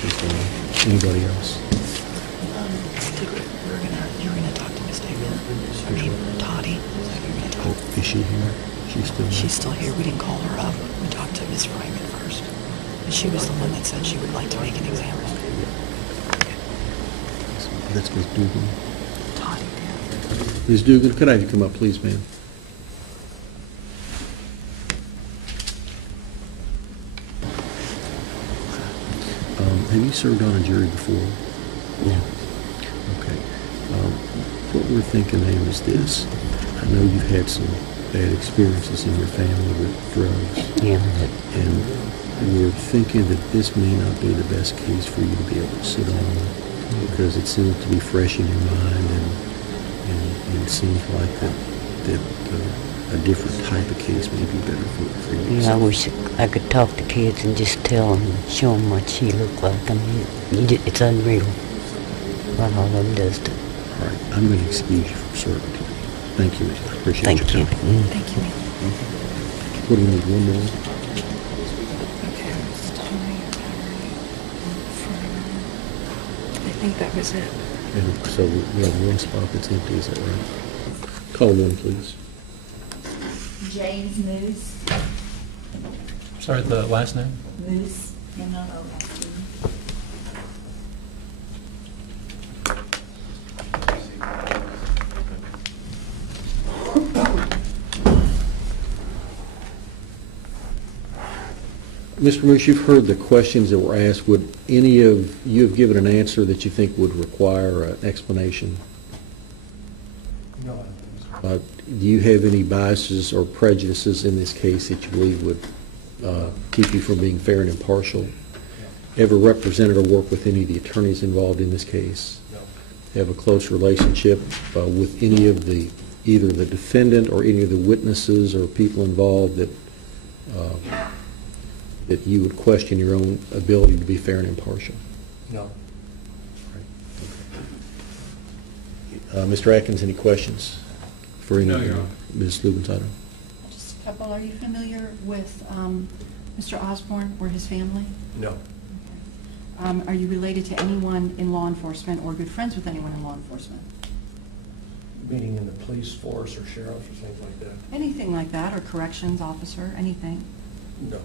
She's gone. Anybody else? You're gonna talk to Miss David. I mean, Toddy. You're gonna talk. Oh, is she here? She's still here? She's still here. We didn't call her up. We talked to Miss Fryman first. And she was the one that said she would like to make an example. That's Ms. Dugan. Toddy did. Ms. Dugan, could I have you come up, please, ma'am? Have you served on a jury before? No. Okay. What we're thinking, ma'am, is this. I know you've had some bad experiences in your family with drugs. Yeah. And we're thinking that this may not be the best case for you to be able to sit on because it seems to be fresh in your mind and it seems like that a different type of case may be better for you. Yeah, I wish I could talk to kids and just tell them, show them what she looked like. I mean, it's unreal what all of them does to. All right, I'm going to excuse you from serving today. Thank you, Mr. I appreciate Thank your you. time. Thank you. What do you need, one more? Okay, it's Toddy, Fryman. I think that was it. And so we have one spot that's empty, is that right? Call one, please. James Moose. Sorry, the last name? Moose, M-O-O-S-E. Mr. Moose, you've heard the questions that were asked. Would any of you have given an answer that you think would require an explanation? No, I don't think so. Do you have any biases or prejudices in this case that you believe would keep you from being fair and impartial? Ever represented or worked with any of the attorneys involved in this case? No. Have a close relationship with any of either the defendant or any of the witnesses or people involved that you would question your own ability to be fair and impartial? No. Mr. Atkins, any questions for No, Your Honor. Ms. Lubenzado? Just a couple. Are you familiar with Mr. Osborne or his family? No. Are you related to anyone in law enforcement or good friends with anyone in law enforcement? Meaning in the police force or sheriff or things like that? Anything like that, or corrections officer, anything? No.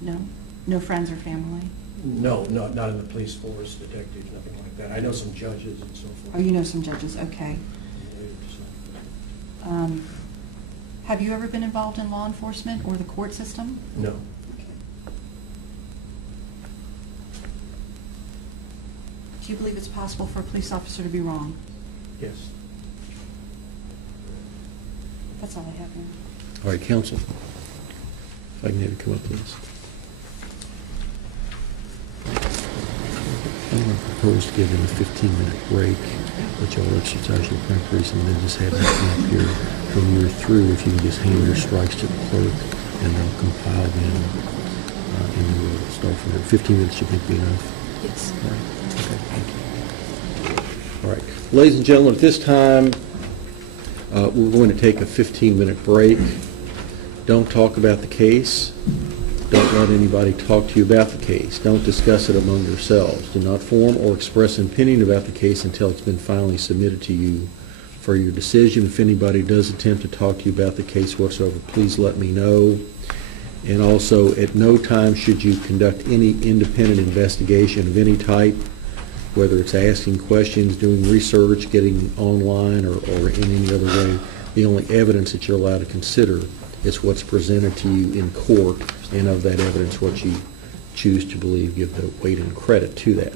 No? No friends or family? No, not in the police force, detectives, nothing like that. I know some judges and so forth. Oh, you know some judges, okay. Have you ever been involved in law enforcement or the court system? No. Do you believe it's possible for a police officer to be wrong? Yes. That's all I have now. All right, counsel. If I can have you come up, please. I'm going to propose to give them a 15-minute break, let y'all exercise your preference, and then just have them come up here. When you're through, if you can just hand your strikes to the clerk, and they'll compile them, and then we'll start from there. 15 minutes, you think, be enough? Yes. All right. Okay, thank you. All right. Ladies and gentlemen, at this time, we're going to take a 15-minute break. Don't talk about the case. Don't let anybody talk to you about the case. Don't discuss it among yourselves. Do not form or express an opinion about the case until it's been finally submitted to you for your decision. If anybody does attempt to talk to you about the case whatsoever, please let me know. And also, at no time should you conduct any independent investigation of any type, whether it's asking questions, doing research, getting online, or in any other way. The only evidence that you're allowed to consider is what's presented to you in court, and of that evidence, what you choose to believe, give the weight and credit to that.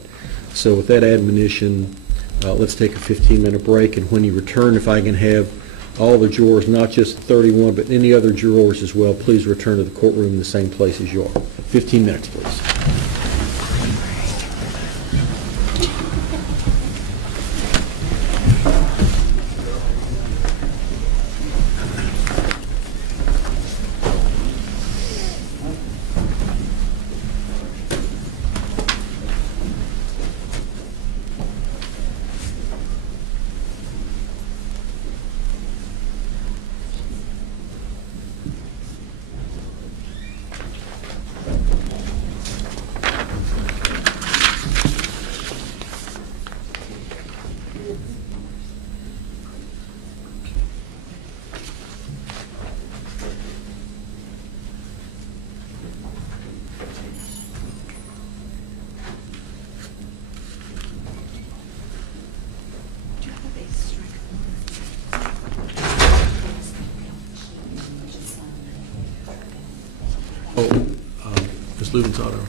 So with that admonition, let's take a 15-minute break, and when you return, if I can have all the jurors, not just 31, but any other jurors as well, please return to the courtroom in the same place as you are. 15 minutes, please. Ms. Luventhaler,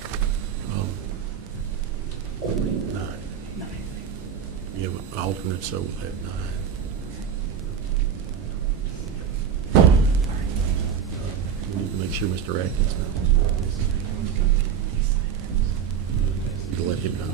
9. You have an alternate, so we'll have 9. We need to make sure Mr. Atkins knows. You'll let him know.